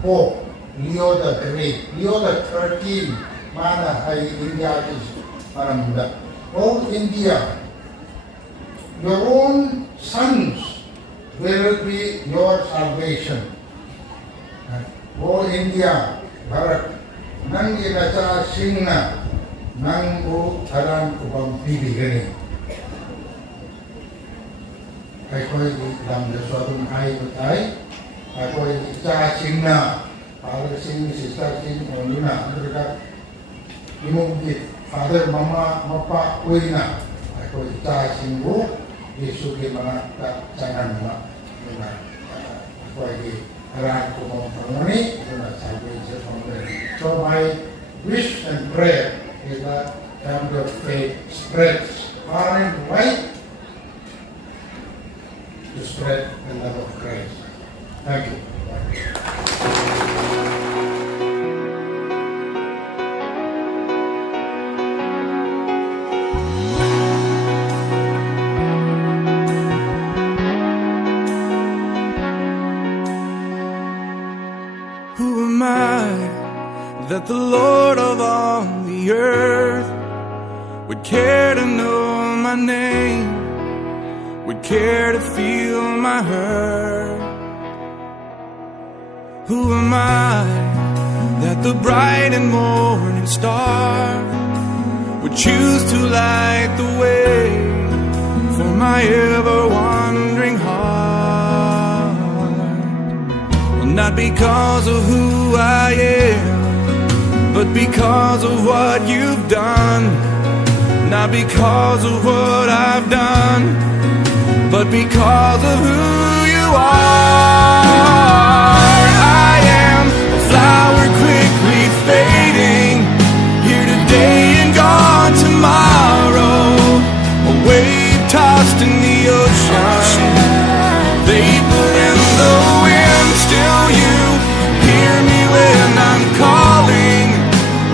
Pope Leo the Great, Leo the 13 mana ay India is parang muda. All India your own sons will be your salvation. O India, Bharat, nang inacha singna, nang o aran upang pibigani. Ako'y lam na suatong ay utay, ako'y cha singna, Father sing, Sister sing, o luna, mereka imungkit, Father, Mama, Mapa, uwi na, ako'y cha singbo, isugi mga jangan mga ako'y aran ko mong panguni, ito na salvation panguni. So my wish and prayer is that family of faith spreads far and wide to spread the love of Christ. Thank you. Who am I that the Lord of all the earth would care to know my name, would care to feel my hurt? Who am I that the bright and morning star would choose to light the way for my ever-wandering heart? Well, not because of who I am, but because of what you've done. Not because of what I've done, but because of who you are. I am a flower quickly fading, here today and gone tomorrow, a wave tossed in the ocean, vapor in the wind. Still you hear me when I'm calling,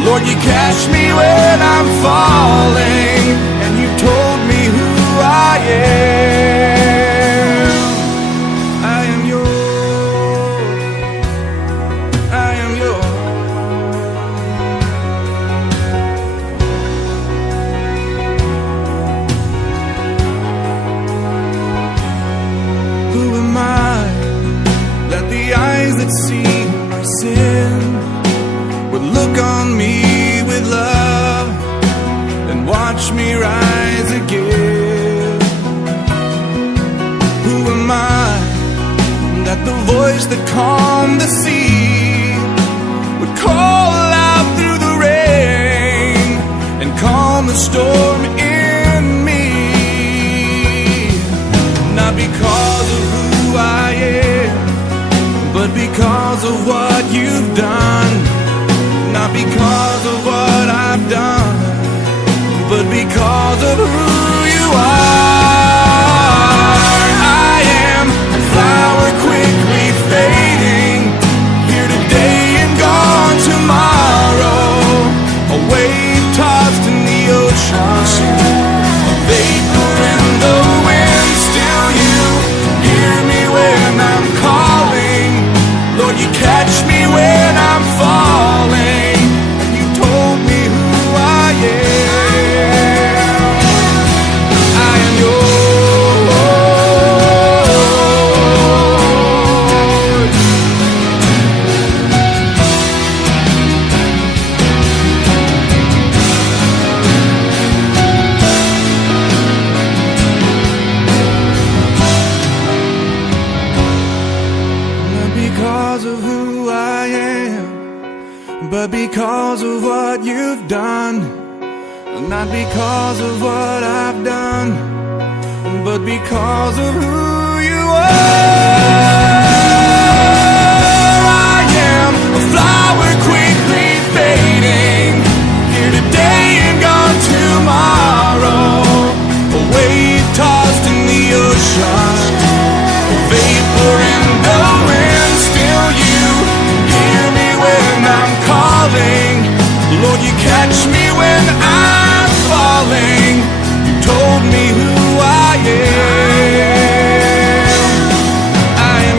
Lord, you catch me when I'm falling, and you told me who I am. I am yours. I am yours. Who am I that the eyes that see my sin would look on me with love and watch me rise again? Who am I that the voice that calmed the sea would call out through the rain and calm the storm in me? Not because of who I am, but because of what you've done. Not because of what I've done, but because of who you are. I am a flower quickly fading, here today and gone tomorrow, a wave tossed in the ocean, a vapor in the wind. Still you hear me when I'm calling, Lord, you catch me when I'm falling. But because of what you've done, not because of what I've done, but because of who you are. I am a flower quickly fading, here today and gone tomorrow, a wave tossed in the ocean, a vapor in the wind. Still you hear me when I'm calling, Lord, you catch me when I'm falling. You told me who I am. I am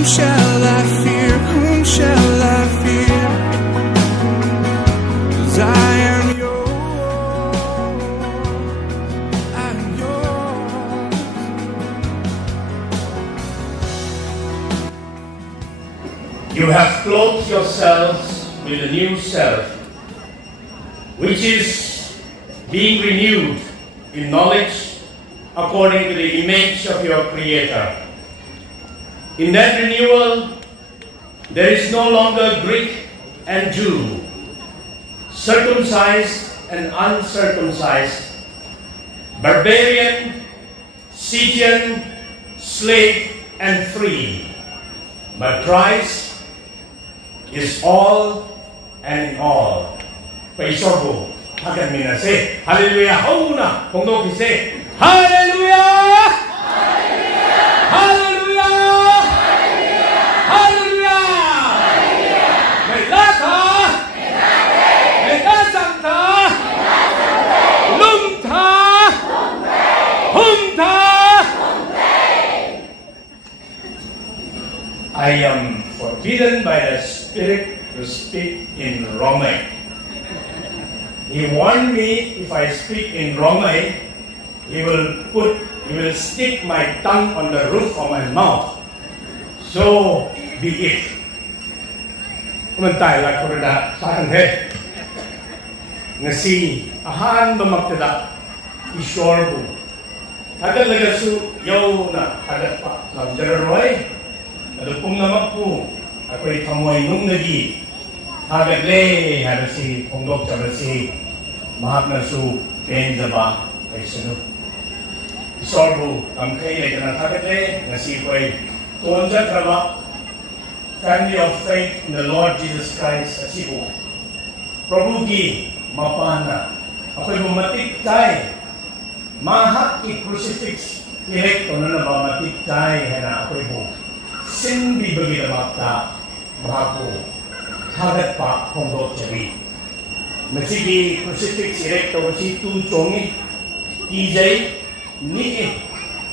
Whom shall I fear? Whom shall I fear? 'Cause I am yours. I am yours. You have clothed yourselves with a new self, which is being renewed in knowledge according to the image of your Creator. In that renewal, there is no longer Greek and Jew, circumcised and uncircumcised, barbarian, Scythian, slave, and free. But Christ is all and in all. Paisorbo, hagan minase. Hallelujah. Hauna, kongdo kise. Hallelujah! Hallelujah! Hallelujah! May lata, may kasangta, lumta, humta. I am forbidden by the Spirit to speak in Romaic. He warned me if I speak in Romaic, he will stick my tongue on the roof of my mouth. So be it. Kumantay lang ko na sa akin nga si ahan ba magtada isorbo. Hagal laga su yaw na hagat pa. Lamdara Roy, adupong naman po. Ako'y kamoy nung nagi. Hagat le, hada si Pongdok sa si mahap na su penza ba ay sunod. Isorbo, ang kailay ka ng hagat le, nga si ko'y tuwanja traba, family of faith in the Lord Jesus Christ at sipo. Prabugi, mapana. Ako'y bumatik tay. Mahak i-crucifix. Direkto na nabamatik tay. Hana ako'y bu. Sindi bagi na makta. Mahapo. Hagat pa kong rotary. Masigi crucifix direkto si tuchongi. Ijay ni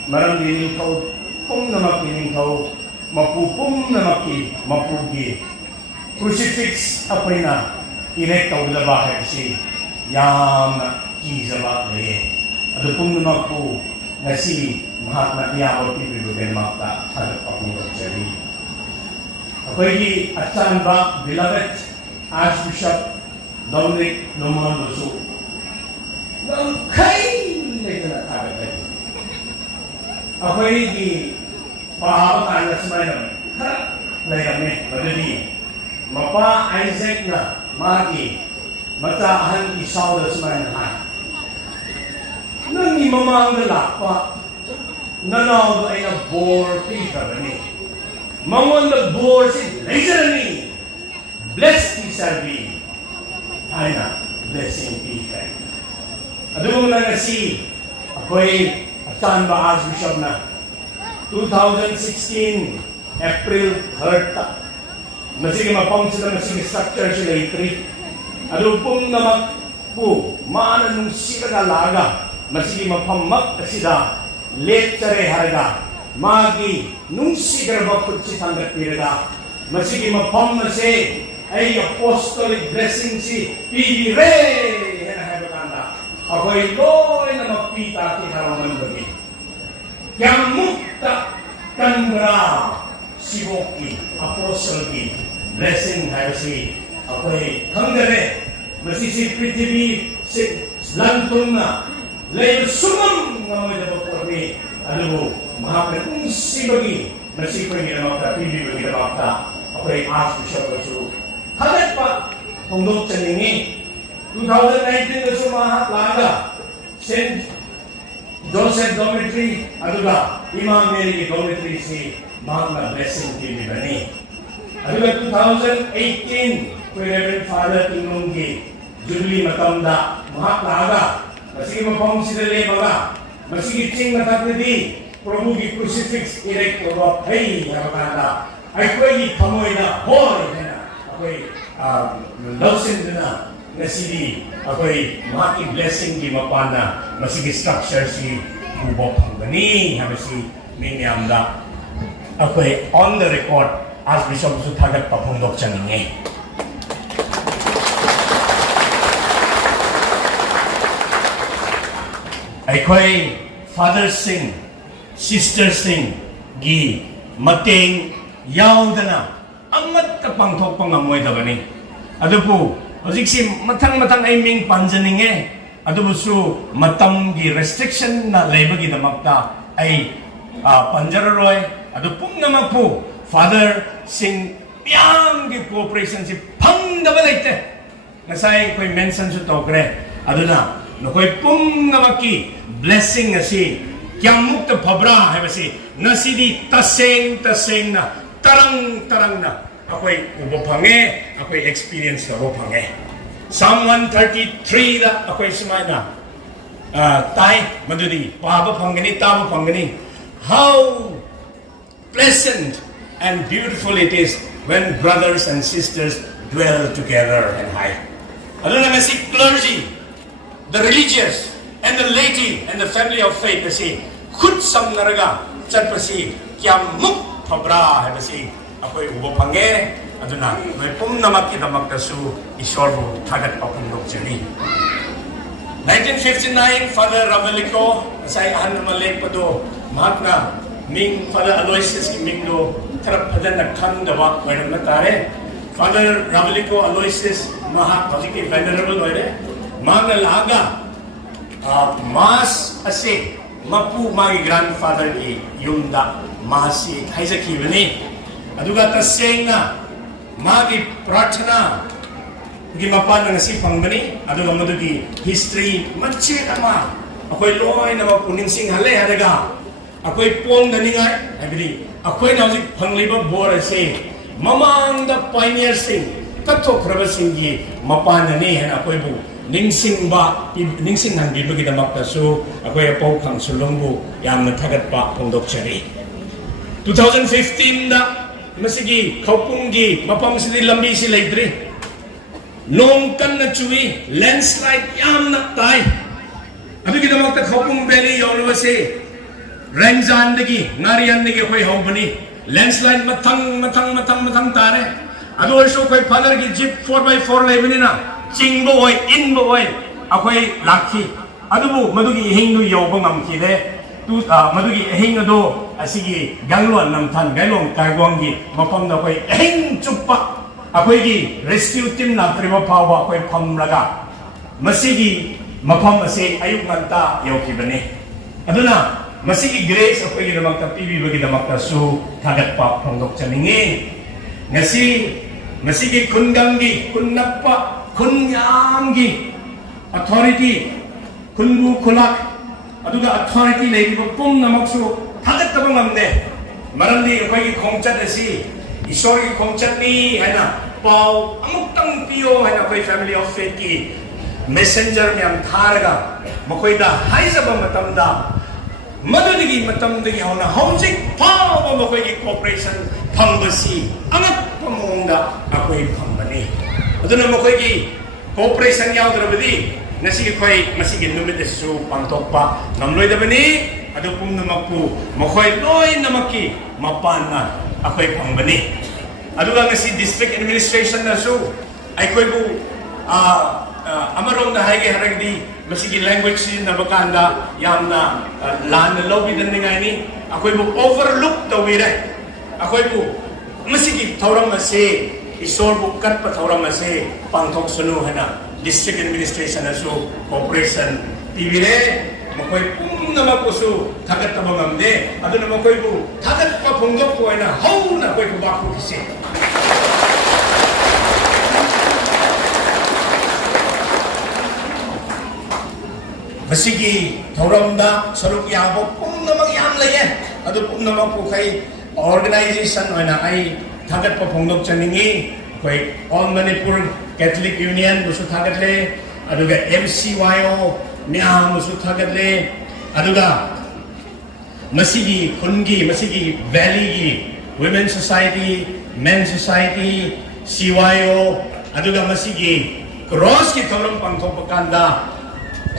marang dining kau kung namakining kau mapupum namaki mapugi. Crucifix apoy na irektaw na bahay si yam kizaba le. Ado pong naman po na si Mahatma Tiyago Pipilugan Makta halat pa kong rotary. Ako'y di at saan ba beloved Archbishop Dominic Lomonoso ng kailay na nakagad. Ako'y di pahabataan na sa mayan harap na yami madali. Mapa Isaac na magi mataahan isaw na sa mayan ha. Nang imamang nalakpa nanaw ay na-bore pita ni. Mangon na-bore si laser ni. Blessed is Sarvi. Ay na, blessing pita. Ado mo na si ako'y at saan ba Archbishop na 2016 April 3rd. Masige mapang sila, masige structure sila itri. Ano pong naman po, maana nung sila kalaga, masige mapamak sila, let sare haraga, magi nung sigar bakit si tanggat piraga, masige mapam na si, ay apostolic blessing si P.D. Ray, hinahaga kanda. Ako'y loy na magpita kinarangan bagi. Yang mukta kandra siwoki, apostle ki, blessing hayo si ako'y kandare, masisi prithivi si lantong na, layo sumam nga mga dapat ni, ano mo, mahapin kung si bagi, masikoy ginamagta, pibi bagi ginamagta, ako'y Archbishop Basu. Hagat pa, kung doon sa ningi, 2019 na sumahat laga, St. Joseph Dormitory, ano ba, Imam Mary Dormitory si Mahang Blessing TV Bani. Ano ba, 2018, kung Reverend Father Tinunggi, Jubilee Matamda, mahat laga, masige mapang sinali mga, masige ching matagnadi, promugi crucifix, erecto rock, hey, nakakanda, ay pwede kamoy na, hoy, ako'y lausin na na si ako'y maki blessing di mapana masige structure si bubok ang gani habi si Mingyamda ꯑꯩꯈꯣꯏ on the record Archbishopꯁꯨ ꯊꯥꯒꯠꯄ ꯐꯣꯡꯗꯣꯛꯆꯅꯤꯡꯉꯤ ꯑꯩꯈꯣꯏ ꯐꯥꯗꯔꯁꯤꯡ ꯁꯤꯁꯇꯔꯁꯤꯡꯒꯤ ꯃꯇꯦꯡ ꯌꯥꯎꯗꯅ ꯑꯃꯠꯇ ꯄꯥꯡꯊꯣꯛꯄ ꯉꯝꯃꯣꯏꯗꯕꯅꯤ ꯑꯗꯨꯕꯨ ꯍꯧꯖꯤꯛꯁꯤ ꯃꯊꯪ ꯑꯩ ꯃꯤꯡ ꯄꯟꯖꯅꯤꯡꯉꯦ ꯑꯗꯨꯕꯨꯁꯨ ꯃꯇꯝꯒꯤ ꯔꯦꯁꯇ꯭ꯔꯤꯛꯁꯟꯅ ꯂꯩꯕꯒꯤꯗꯃꯛꯇ ꯑꯩ ꯄꯟꯖꯔꯔꯣꯏ ꯑꯗꯨ ꯄꯨꯝꯅꯃꯛꯄꯨ ꯐꯥꯗꯔꯁꯤꯡ ꯃꯌꯥꯝꯒꯤ ꯀooperation ꯐꯪꯗꯕ ꯂꯩꯇꯦ ꯉꯁꯥꯏ ꯑꯩꯈꯣꯏ ꯃꯦꯟꯁꯟꯁꯨ ꯇꯧꯈ꯭ꯔꯦ ꯑꯗꯨꯅ ꯅꯈꯣꯏ ꯄꯨꯝꯅꯃꯛꯀꯤ blessing asi kyamukta phabra haibasi nasidi tasengna tarang na akoi ubo phange akoi experience la bo phange Psalm 133 da akoi sumaina tai madudi paba phangani taba phangani how pleasant and beautiful it is when brothers and sisters dwell together and high aduna ngasi clergy the religious and the laity and the family of faith asi khud samnaraga chatpasi kyamuk phabra haibasi akoi ubo phange aduna noi pumnamak kidamaktasu ishorbu thagat papumdok jani 1959 Father Raveliko asai ahan malek pado mahakna ming Father Aloysius ki mingdo tharap phadana thandawa oiram na tare Father Raveliko Aloysius mahak hojiki venerable oire mahakna laga Mas asi mapu magi grandfather ki yumda masi haizakibani aduga tasengna magi prathana gi mapan ngasi pangbani aduga madugi history machi ama akoi loi na mapuning sing hale hadaga akoi pong daningai abidi akoi na hojik phangliba bor ase mamang da pioneer sing tathokraba sing gi mapan ani hena akoi bu ningsing hangbibagidamagtasu akoy apaw kang sulungbu yamna thagatpa phongdokchari 2015 da masigi khawpunggi mapamsidi lambi si leitri nong kan na chui landslide yamna tai abigidamagta khawpung valley yawlawase Rangjan dagi ngarian dagi akoy hawbani landslide matang tare adu also akoy father gi jeep 4x4 leibani na chingbo oi inbo oi akoi lakhi adubu madugi hingnu yoba ngamki le tu madugi hingado asigi ganglon namthan gailong kaigwanggi mapam da koi hing chuppa akoi gi rescue team na prima pawa akoi phamlaga masigi mapam ase ayuk nganta yokibane aduna masigi grace akoi gi damakta pibi bagi damakta su thagat pa phongdok chaningi ngasi masigi kungangi kunnappa kunyamgi authority kunbu kulak aduga authority lebi pum namaksu thagat tabang amne marandi akogi khongchat asi isori khongchat ni haina pau amuktang pio haina koi family of faith ki messenger me am tharaga makoida haizaba matamda madadigi matamdagi hauna hojik pau makoigi cooperation phambasi amat pamongda akoi phambani aduna makoigi cooperation yaudrabadi nasi koi masigi numit su pantokpa namloidabani adu pumnamakpu makoi loi namaki mapana akoi phangbani aduga ngasi district administration na su ai koi bu amarom da haige haragdi masigi language na bakanda yamna lan lobby dan ngani akoi bu overlook the wire akoi bu masigi thauram ase isor bu kat pa thauram ase pangthok sunu hana district administration asu operation tibire makoi pumna makosu thagat tabangamde aduna makoi bu thagat pa phongok ko ina hauna koi bu bakku kise masigi thauramda saruk yabo pumna mag yam laye adu pumna makku kai organization oina ai thagat pa phongok chaningi koi all Manipur Catholic Union musu thagatle aduga MCYO miyam musu thagatle aduga masigi kungi masigi valley gi women society men society CYO aduga masigi cross ki thoram pangthok pakanda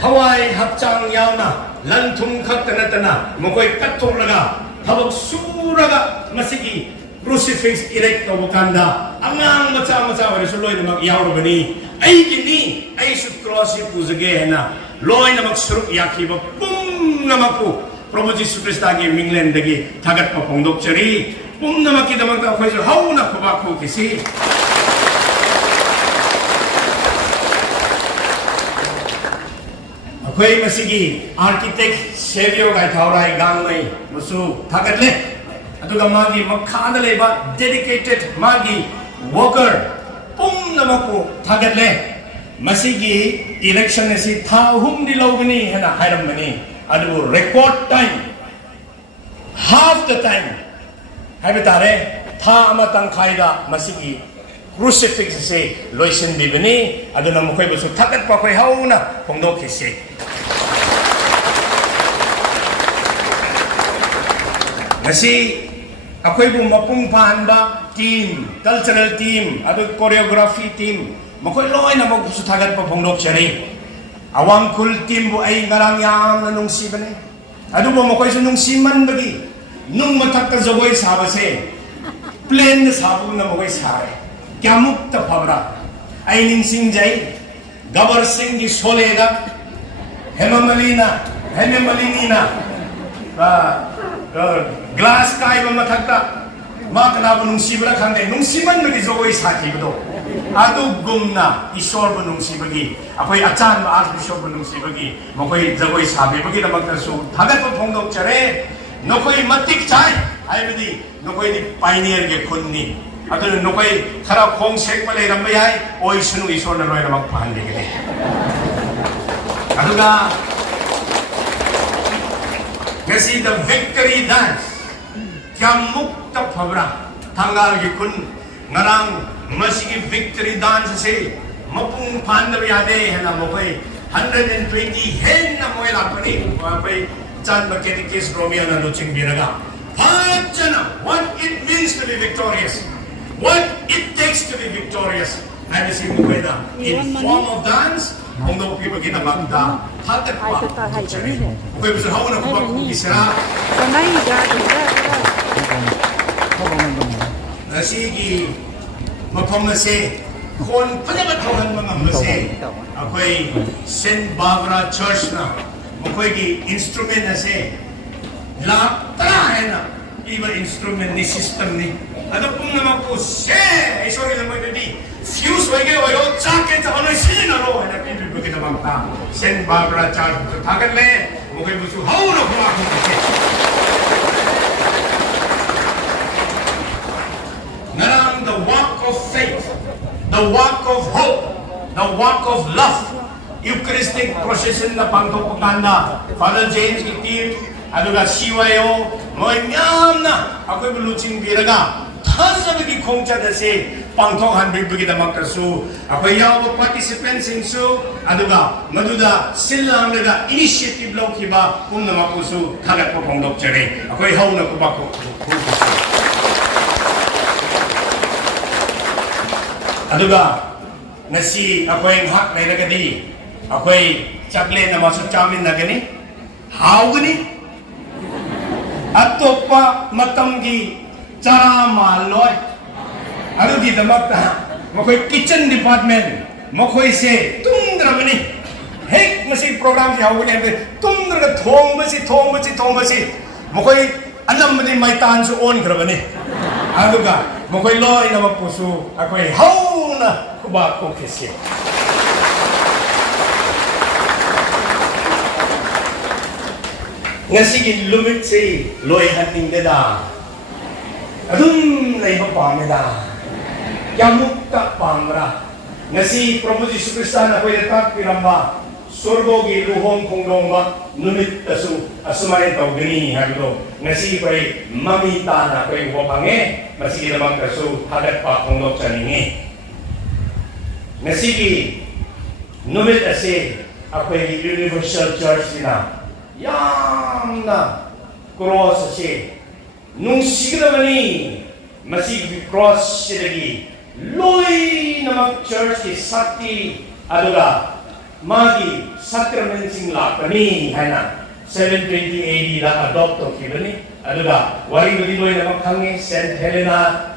thawai hapchang yauna lanthum khak tana mokoi kathong laga ꯊꯕꯛ ꯁꯨꯔꯒ ꯃꯁꯤꯒꯤ crucifix erect ꯇꯧꯕ ꯀꯥꯟꯗ ꯑꯉꯥꯡ ꯃꯆꯥ ꯑꯣꯏꯔꯁꯨ ꯂꯣꯏꯅꯃꯛ ꯌꯥꯎꯔꯕꯅꯤ ꯑꯩꯒꯤꯅꯤ ꯑꯩꯁꯨ ꯀ꯭ꯔꯣꯁꯁꯤ ꯄꯨꯖꯒꯦ ꯍꯥꯏꯅ ꯂꯣꯏꯅꯃꯛ ꯁꯔꯨꯛ ꯌꯥꯈꯤꯕ ꯄꯨꯝꯅꯃꯛꯄꯨ ꯄ꯭ꯔꯚꯨ ꯖꯤꯁꯨ ꯈ꯭ꯔꯤꯁꯇꯒꯤ ꯃꯤꯡꯂꯦꯟꯗꯒꯤ ꯊꯥꯒꯠꯄ ꯐꯣꯡꯗꯣꯛꯆꯔꯤ ꯄꯨꯝꯅꯃꯛꯀꯤꯗꯃꯛꯇ ꯑꯩꯈꯣꯏꯁꯨ ꯍꯧꯅ ꯈꯨꯕꯥꯛ ꯈꯨꯈꯤꯁꯤ ꯑꯩꯈꯣꯏ ꯃꯁꯤꯒꯤ ꯑꯥꯔꯀꯤꯇꯦꯛ ꯁꯦꯚꯤꯌꯔ ꯒꯥꯏꯊꯥꯎꯔꯥꯏ ꯒꯥꯡꯃꯩ ꯃꯁꯨ ꯊꯥꯒꯠꯂꯦ ꯑꯗꯨꯒ ꯃꯥꯒꯤ ꯃꯈꯥꯗ ꯂꯩꯕ ꯗꯦꯗꯤꯀꯦꯇꯦꯠ ꯃꯥꯒꯤ ꯋꯥꯀꯔ ꯄꯨꯝꯅꯃꯛꯄꯨ ꯊꯥꯒꯠꯂꯦ ꯃꯁꯤꯒꯤ ꯏꯂꯦꯛꯁꯟ ꯑꯁꯤ ꯊꯥ 3ꯗꯤ ꯂꯧꯒꯅꯤ ꯍꯥꯏꯅ ꯍꯥꯏꯔꯝꯕꯅꯤ ꯑꯗꯨꯕꯨ record time half the time haiba tare tha ama tangkhaida masigi crucifix se loisin bibani aduna mokoi busu thakat pa khoi hauna phongdok khise ngasi akhoi bu mapung phanba team cultural team adu choreography team mokoi loina mok busu thakat pa phongdok chari awang kul team bu ai ngarang yam na nungsi bane adu bo mokoi su nungsi man bagi nung mathak ka jogoi sabase plain na sabu na mokoi sare kyamuk ta phabra ai ning sing jai gabar sing gi solega hemamalina glass kai ba mathak ta ma kana bu nung sibra khande nung siman bagi jogoi saki bdo adu gumna ishor bu nung sibagi apoi achan ba archbishop bu nung sibagi mokoi jogoi sabe bagi na makta su thagat pa phongdok chare nokoi matik chai haibadi nokoi ni pioneer ge khunni adu nokoi khara khong sek pa le ramba yai oi sunu ishor na roi na mak phan de ge aduga ngasi the victory dance kyamuk ta phabra thangal ge khun ngarang masigi victory dance se mapung phan da yade hena mokoi 120 hen na moi la pani pai chan ba ketikis romia na luching biraga pachana what it means to be victorious what it takes to be victorious and is in the in form of dance ông đâu khi mà kita magda thagat pa chari okay bisu hauna ko ba isra nasigi mafam na se kon panagat thohan mga mase akoy St. Barbara Church na makoy gi instrument na se la ta na iba instrument ni system ni ano pong naman po se sorry lang mo di fuse way kayo wayo jacket sa ano sinaro na pinipig kita bangta St. Barbara Church so tagat le makoy busu hauna ko ako kasi narang the walk of faith, the walk of hope, the walk of love. Eucharistic procession na pangtupaganda. Father James Itim, aduga siwayo, mo'y miyam na, ako'y bulutsing biraga. Tasabagi kongcha na si pangtokhan bibigi na magkasu. Ako'y yaw participants in su, aduga, maduda silang naga initiative lang kiba kung namapuso kagat po pong doktere. Ako'y haw na kubako. Aduga, nasi ako'y hak na ilagadi, ako'y chakle na maso chamin na gani, haw gani, at to pa matanggi chara maloy. Ano di damakta, mako'y kitchen department, mako'y se tundra gani, hek masi program si haw gani, tundra ka thong basi, mako'y alam mo din may tahan su on kara gani. Aduga, mako'y loy na magpuso, ako'y haw na kubako kasi. Nga sige lumit si loy hating dada. Adun na iba pameda. Yamukta pamra. Nga si Prabhu Jisu Krista na ko'y natak piramba. Surgo gi luhong kong longba. Numit asu asumanin tau gani hagdo. Nga si ko'y mamita na ko'y wapange. Masigi namang kasu hagat pa kong lok chaningi. Nasigi numit ase ako'y Universal Church na yam na cross ase nung sigla mani masigi cross silagi loy na mag church ki sakti aduga magi sacrament sing lakani hana 720 AD la adopt of kibani aduga waring budi loy na makhangi Saint Helena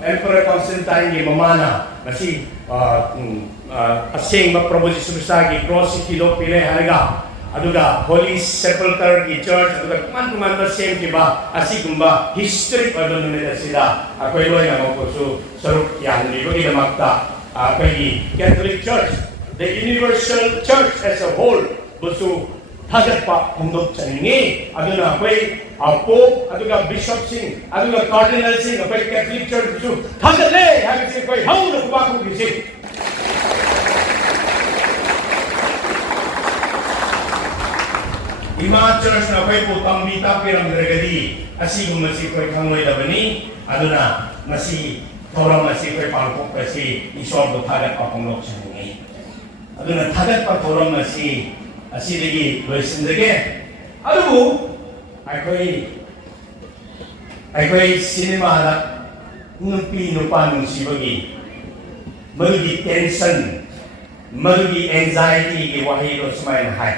Emperor Constantine gi mamana masi asing ma proposition sa gi cross kilo pile hanaga aduga Holy Sepulchre gi church aduga kuman ba same ki ba asigumba history adon nila sila akoy loy na mo so saruk yan ni ko makta akoy Catholic Church, the universal church as a whole busu hagat pa pundok chaningi aduna akoy Pope aduga Bishop Singh aduga Cardinal Singh akoy Catholic Church busu hagat le hagat si koy haw na kuba ko gisi Ima church na koy po tambita pirang regadi asigum masi koy kangoy dabani aduna masi thora masi koy pangkok kasi isor do thagat pa pangok changi aduna thagat pa thora masi asiligi loisindage adubu akoy cinema na nupi nupa nung sibagi malugi tension malugi anxiety gi wahilo sumay na hai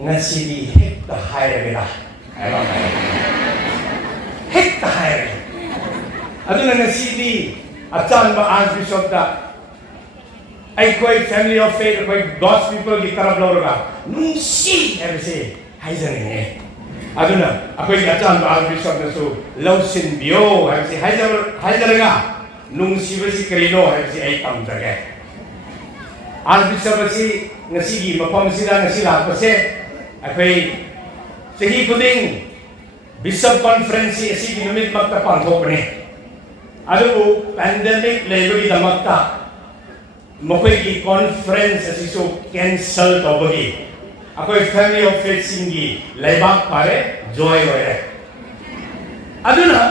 ngasili hekta haire bela hekta haire aduna ngasili atan ba Archbishop da ay koy family of faith koy God's people gi karablo ra nung si every haizane aduna akoy atan ba Archbishop na so lausin bio every haijar ga nung si basi krino every ay tamdage Archbishop si ngasigi mapam sila ngasila kasi ako'y sahi kuding Bishop Conference asi ginumit magtapanghok ni. Ano po, pandemic lalo ita magta. Mako'y conference asi so cancel to bagi. Ako'y family of faith singi laibak pare, joy wale. Ano na,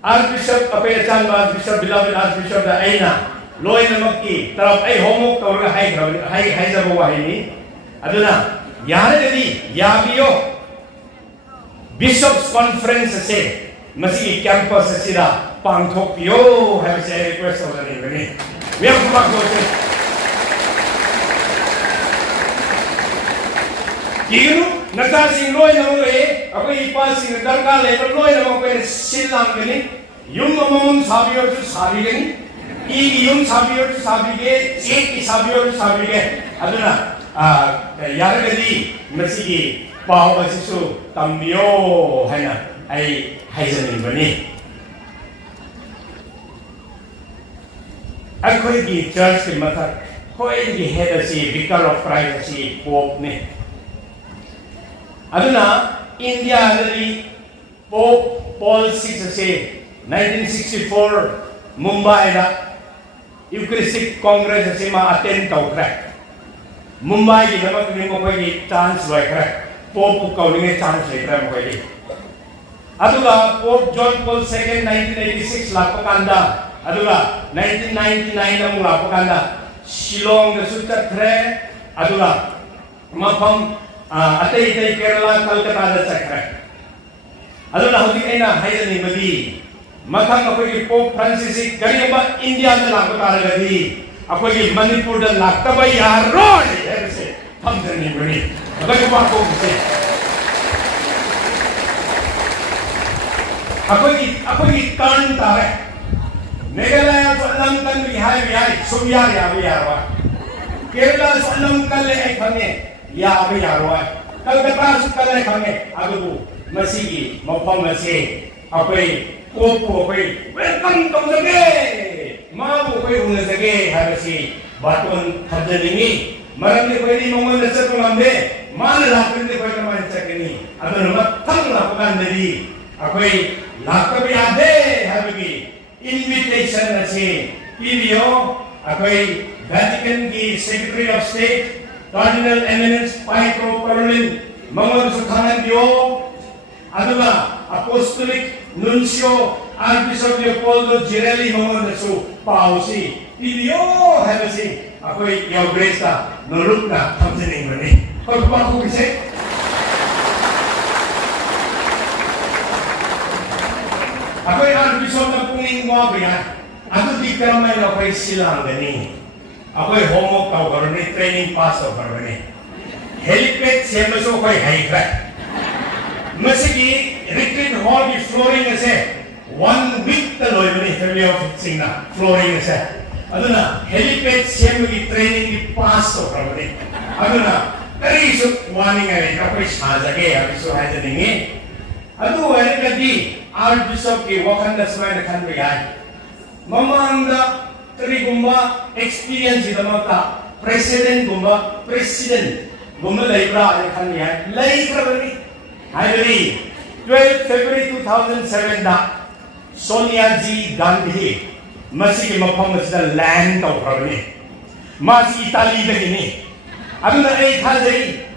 Archbishop, ako'y asan ba Archbishop, beloved Archbishop na ay na, loy na magki, tarap ay homok tawag hay sa buwahin ni. Ano na, Yari yabiyo Bishops Conference se masih campus sila pangthokyo have say request of the name we have to back out Kiro natasing loy na mo ako ipasing darka le loy na mo pe silang gani yung mamon sabiyo to sabi gani yung sabiyo to sabi ge ek sabiyo to sabi ge aduna yaragadi masigi pao asisu tambio haina ay haizanin bani akoy gi church ki matak koy gi head asi vicar of Christ asi pope ni aduna India dari Pope Paul VI asi 1964 Mumbai na Eucharistic Congress asi ma-attend tau crack Mumbai ki naman kung mo ko'y chance like that. Pope kau ni chance like that mo ko'y. Aduga Pope John Paul II 1986 lapakanda. Aduga 1999 na mo lapakanda. Shillong na suta tre. Aduga mapam atay Kerala Calcutta na sakra. Aduga hudi ay na hayyan ni badi. Matang ako'y Pope Francis gani ba India na lapakanda gadi. Ako'y Manipur da laktabay aron everse tamdani bani ako'y ko se ako'y kantare Meghalaya sa alam kan bihai subyari abiyarwa Kerala sa alam kan le ay kami ya abiyarwa Calcutta sa kan le kami adugo masigi mapamasi ako'y kopo ako'y welcome to the game Mabu ko'y unasage harasi baton haddalingi marami ko'y di mong nasa kumambe malalapin di ko'y naman sa kini ato naman tang lakukan dari ako'y lakabiyade habigi invitation na si PBO ako'y Vatican ki Secretary of State Cardinal Eminence Pietro Parolin mga sukangan diyo ano ba Apostolic Nuncio Archbishop Leopoldo Girelli mga nasu pausi PBO habasi ako'y yaw grace na nuluk na tamsining mani pagpapako kasi ako'y Archbishop na punging mo biya ako di ka naman ako'y silang gani ako'y homo tau karuni training pass o karuni helipad siya maso ako'y high crack masigi retreat hall ki flooring ase 1 week ta loibani family office singna flooring ase aduna helipad semgi training ki pass to pravani aduna kari su warning ai ka koi sajage abisu hajaningi adu erikadi archbishop ki wakanda swaina khanbe gai mamanda kari gumba experience idamata president gumba laibra ai khanbe gai laibra Hari 12 February 2007 da Sonia G Gandhi masih mafam masih land tau perani masih Italy lagi ni aduh na thajai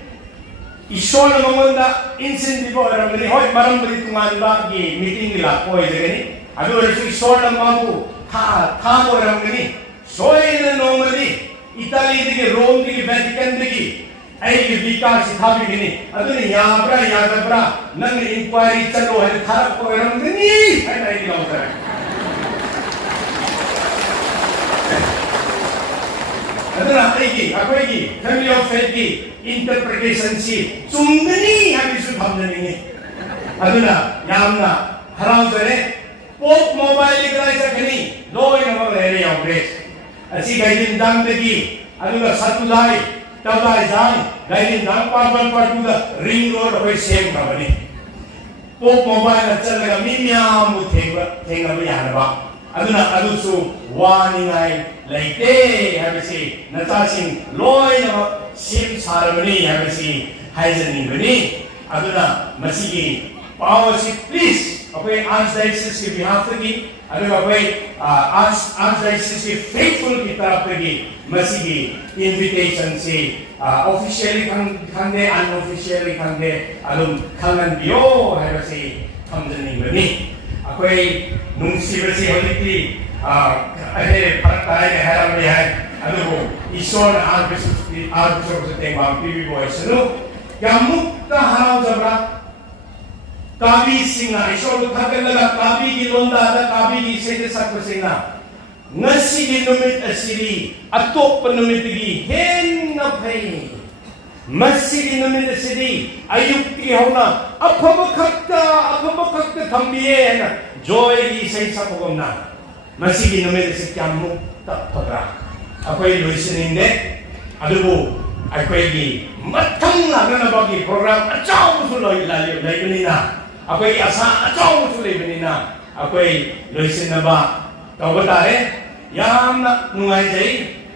Ishwar manganda incentive orang ni hoi maram beri tungan bagi meeting ni lah koi jaga ni aduh resu Ishwar mamu tha orang ni soy na normally Italy lagi Rome lagi Vatican lagi आई विकास स्थापित नहीं अदुनी याब्रा यादब्रा नंग inquiry चलो है थारक को रंग नहीं है नहीं दिला होता है अदुना आएगी फैमिली ऑफ फेथ की इंटरप्रिटेशन सी चुंगनी हमें सुधार नहीं अदुना यामना हराम करे पोप मोबाइल इकराई सकनी दो इनमें रहने ऑपरेट ऐसी गाइडिंग दांग देगी अदुना सतुलाई Tawai jang, gaini jang parban partuda ring road hoy sem kabani. Pop mobile na chalaga mimya mu thenga bi yana ba. Aduna adusu wani ngai laite habisi natasing loi na sim saramani habisi haizani bani. Aduna masigi power please okay archdiocese ke behalf ki aduna okay archdiocese ke faithful ki taraf ki masigi invitation se officially khande unofficially khande alum khangan bio haibasi khamjani bani akoi nungsibasi holiti ahe parai haram ni hai adu ison archbishop se tengam pb boy sunu gamukta harau jabra kabi singa ison thagalaga kabi ki londa ada kabi ki sede sakosina ngasi di numit asiri atop penumit gi hen ngapai masih di numit asiri ayuk ti hauna apabakakta thambiye na joy gi sai sapogomna masih di numit asiri kyamu tapra akoi listening de adubu akoi gi mathang na bagi program achau musul lai na akoi asa achau musul lai na akoi listening ba tawbatare yamna nungai jai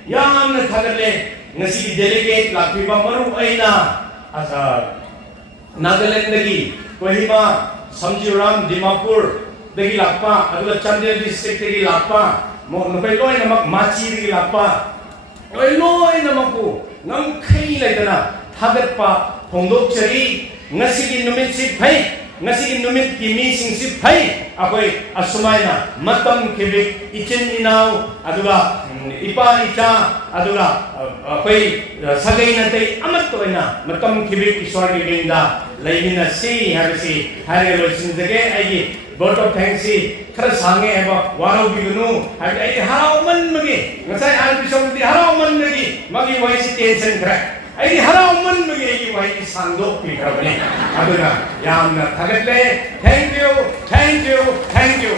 yamna thagale ngasi delegate lakhiba maru aina asa Nagaland dagi Kohima Samjiram Dimapur dagi lakpa adula Chandel district dagi lakpa mo nokai loi namak machi dagi lakpa loi namaku ngam khai laidana thagatpa phongdok chari ngasi gi numit si phai ngasi gi numit ki mi sing si phai akoi asumaina matam kibik ichin inau aduga ipa icha aduga akoi sagai nate amat toina matam kibik iswar gi ginda laimina si habisi hare losin jage ai vote of thanks si khar sange eba warau bigunu hai ai harau man magi ngasai al bisam di harau man magi magi wai si tension kra ai harau man magi ai wai sangdok pi kra aduna yamna thagatle thank you Thank you.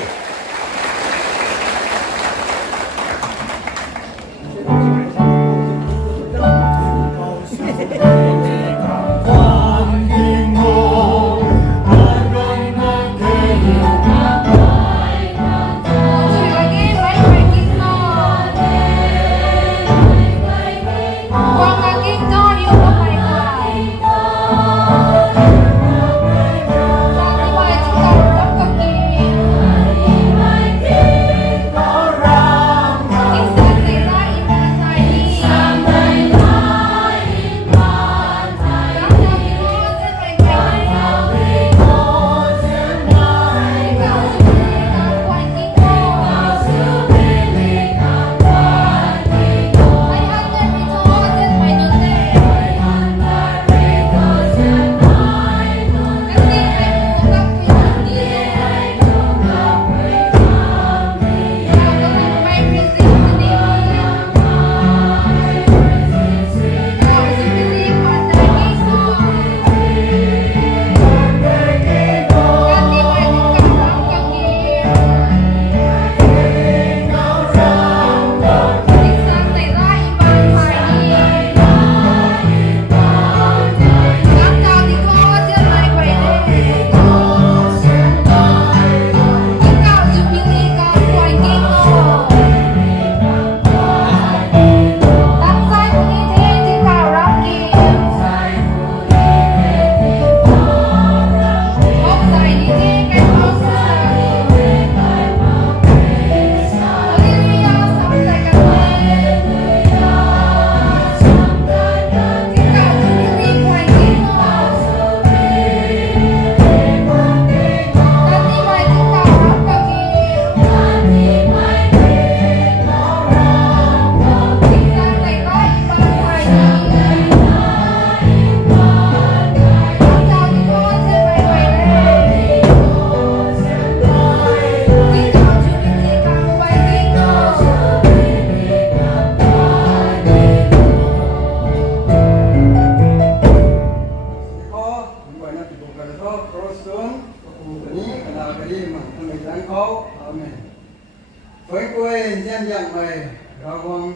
với quê dân dạng mày rawang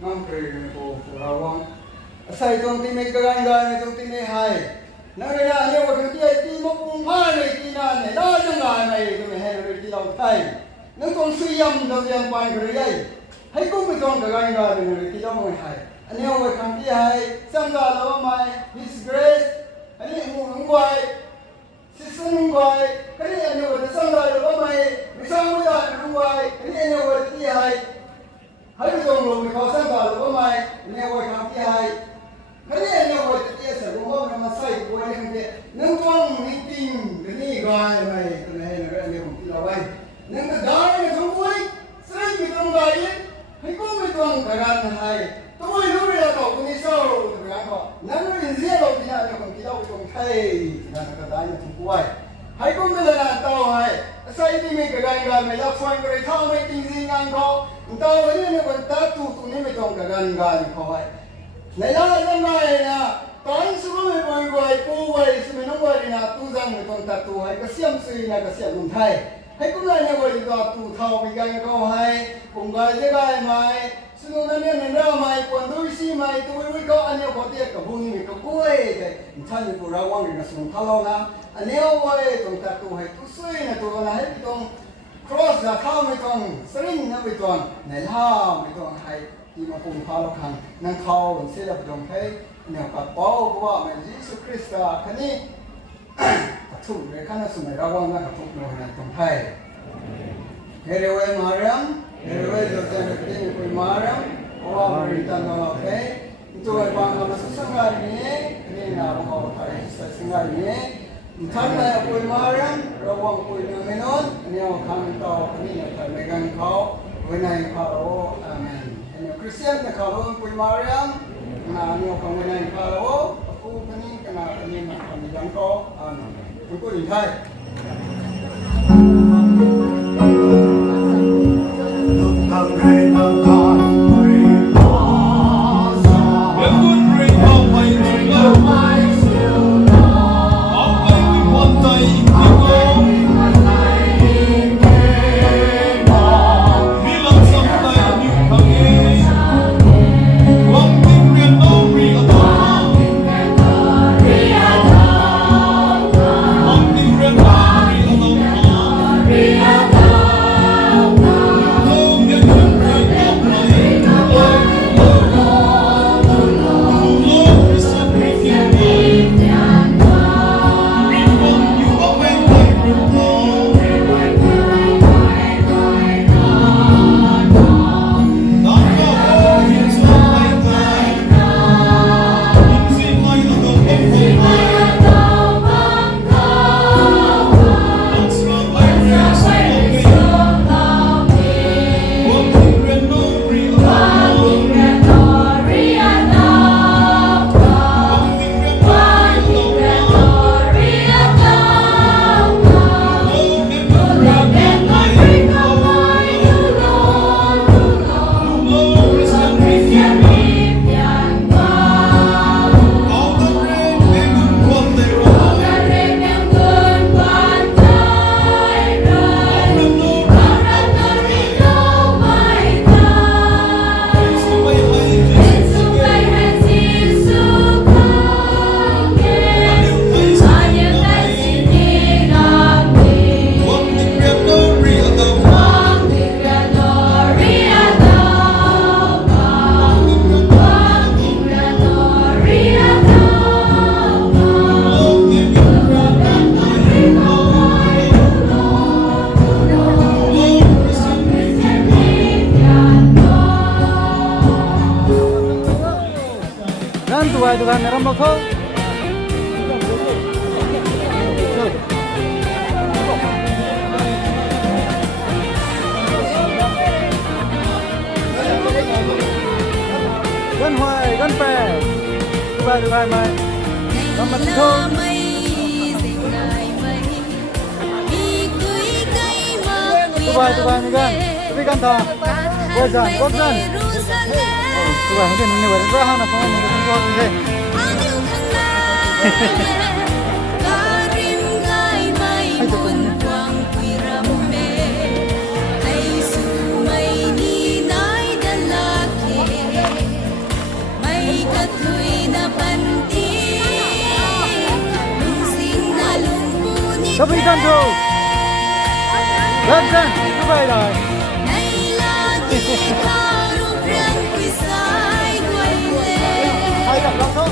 ngam kri ko rawang sai tong ti me kagan ga tong ti me hai na re na ne wa ti ai ti mo pung pha ne ti na ne na jang ga mai to me hai re ti lao thai nang tong si yam do yang pai kri ai hai ko me tong kagan ga ne re ti lao mai hai ane wa khang ti hai sang ga lo mai his grace ane mu ngam wai Sisung guai, kali ane wa sang ga lo mai misang wa ya guai kali ane wa ti hai hai dong lo mi ko sang ga lo mai ane wa khang ti hai kali ane wa ti sa lo ma na sai ko ne ke nang tong meeting ni guai mai ne ne ane ko ti la wai nang ga ga ne thong guai sai mi tong guai hai ko mi tong ga ga na hai to wai lo ya ko ni sa lo ga ko nang rin zia lo ti na ne ko ti la tong thai na ka da ne thong guai hai ko me la na tao hai sai ti me ga ga me la phoi ga thao me ting zing ngang ko tao ne ne ko ta tu ne me tong ga ga ni ko hai nei la la mai na tao su me poi guai pu guai su me no guai na tu zang me tong ta tu hai ka siam sui na ka siam lum thai hai ko la ne guai do tu thao me ga ko hai kum ga je ga mai sunu na ne ne ra mai kon du si mai tu wi ko an ne ko ti ka bu ni ko ko e ke chan ni ko ra wang ni na sunu tha lo na an ne wa e tong ta tu hai tu sui na tu na hai tong cross la khao me tong sring na me tong ne la me tong hai ti ma pung pha lo khang nang khao se la tong hai ne ka pa ko wa me Jesus Christ ka khani thu re khana su me ra wang na ka thu no na tong hai Herewe Mariam Herewe Jordan Kini Kui Mariam Owa Marita Nolape Itu ay bang na susangari niya Ini na mga kaya sa sangari niya Intan na Kui Mariam Rawang Kui Naminon Ini ang kami tao kanina Megang kau Winay karo Amen Ini Christian na karo Kui Mariam Na ano kang winay karo Ako kanina Megang kau Amen Ito intay Tuhan merah moko. Gan hoài, gan pè. Tuhan mai. Selamat tinggal. Tuhan gan. Tapi kan ta. Bojan. Tuhan mungkin ini baru berapa nak sama mungkin okay. Không bị dân thủ. Dân dân, như vậy rồi. Hai đập lắm thôi.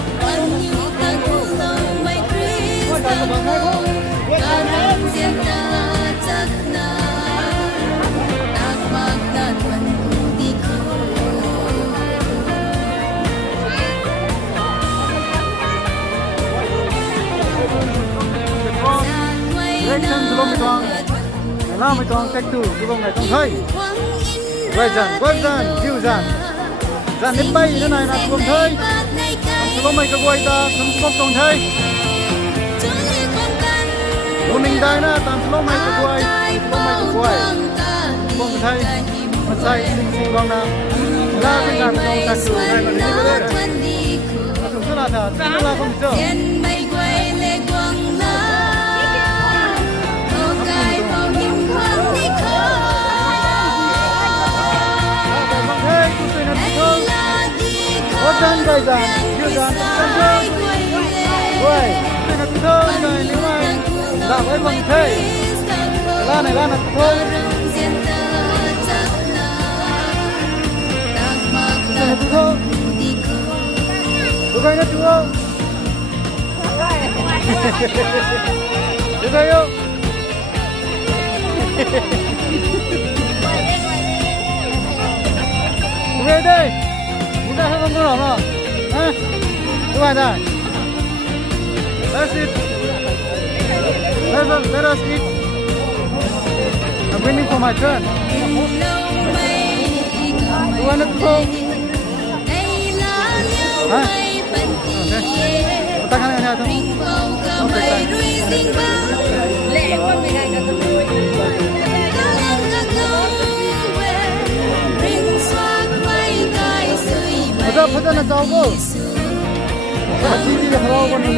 Direction belum mitong. Now mitong take two, belum ngày tông thấy. Vậy dần, view dần. Dần đến bay thế này là belum thấy. Belum mấy cái quay ta, không tông thấy. Morning day na, tam belum mấy cái quay, belum thấy. Mà sai xinh con na. La cái dần tông take two này mà đi cái đấy. Chúng ta là chúng ta không chơi. Dần gây dần, như dần, Ôi, đây là thơ này nếu mà đảo với bằng thế. La này thôi. Đây là thơ. Được nó chưa? Được không? Về đây. Chúng ta không có hả? Hả? Các bạn này. Let's eat. Let us eat. I'm waiting for my turn. You want to go? Hả? Okay. Tay cái này thôi. Lẹ quá mày này cả tôi. Put on a towel. Chị đi là hello con đi.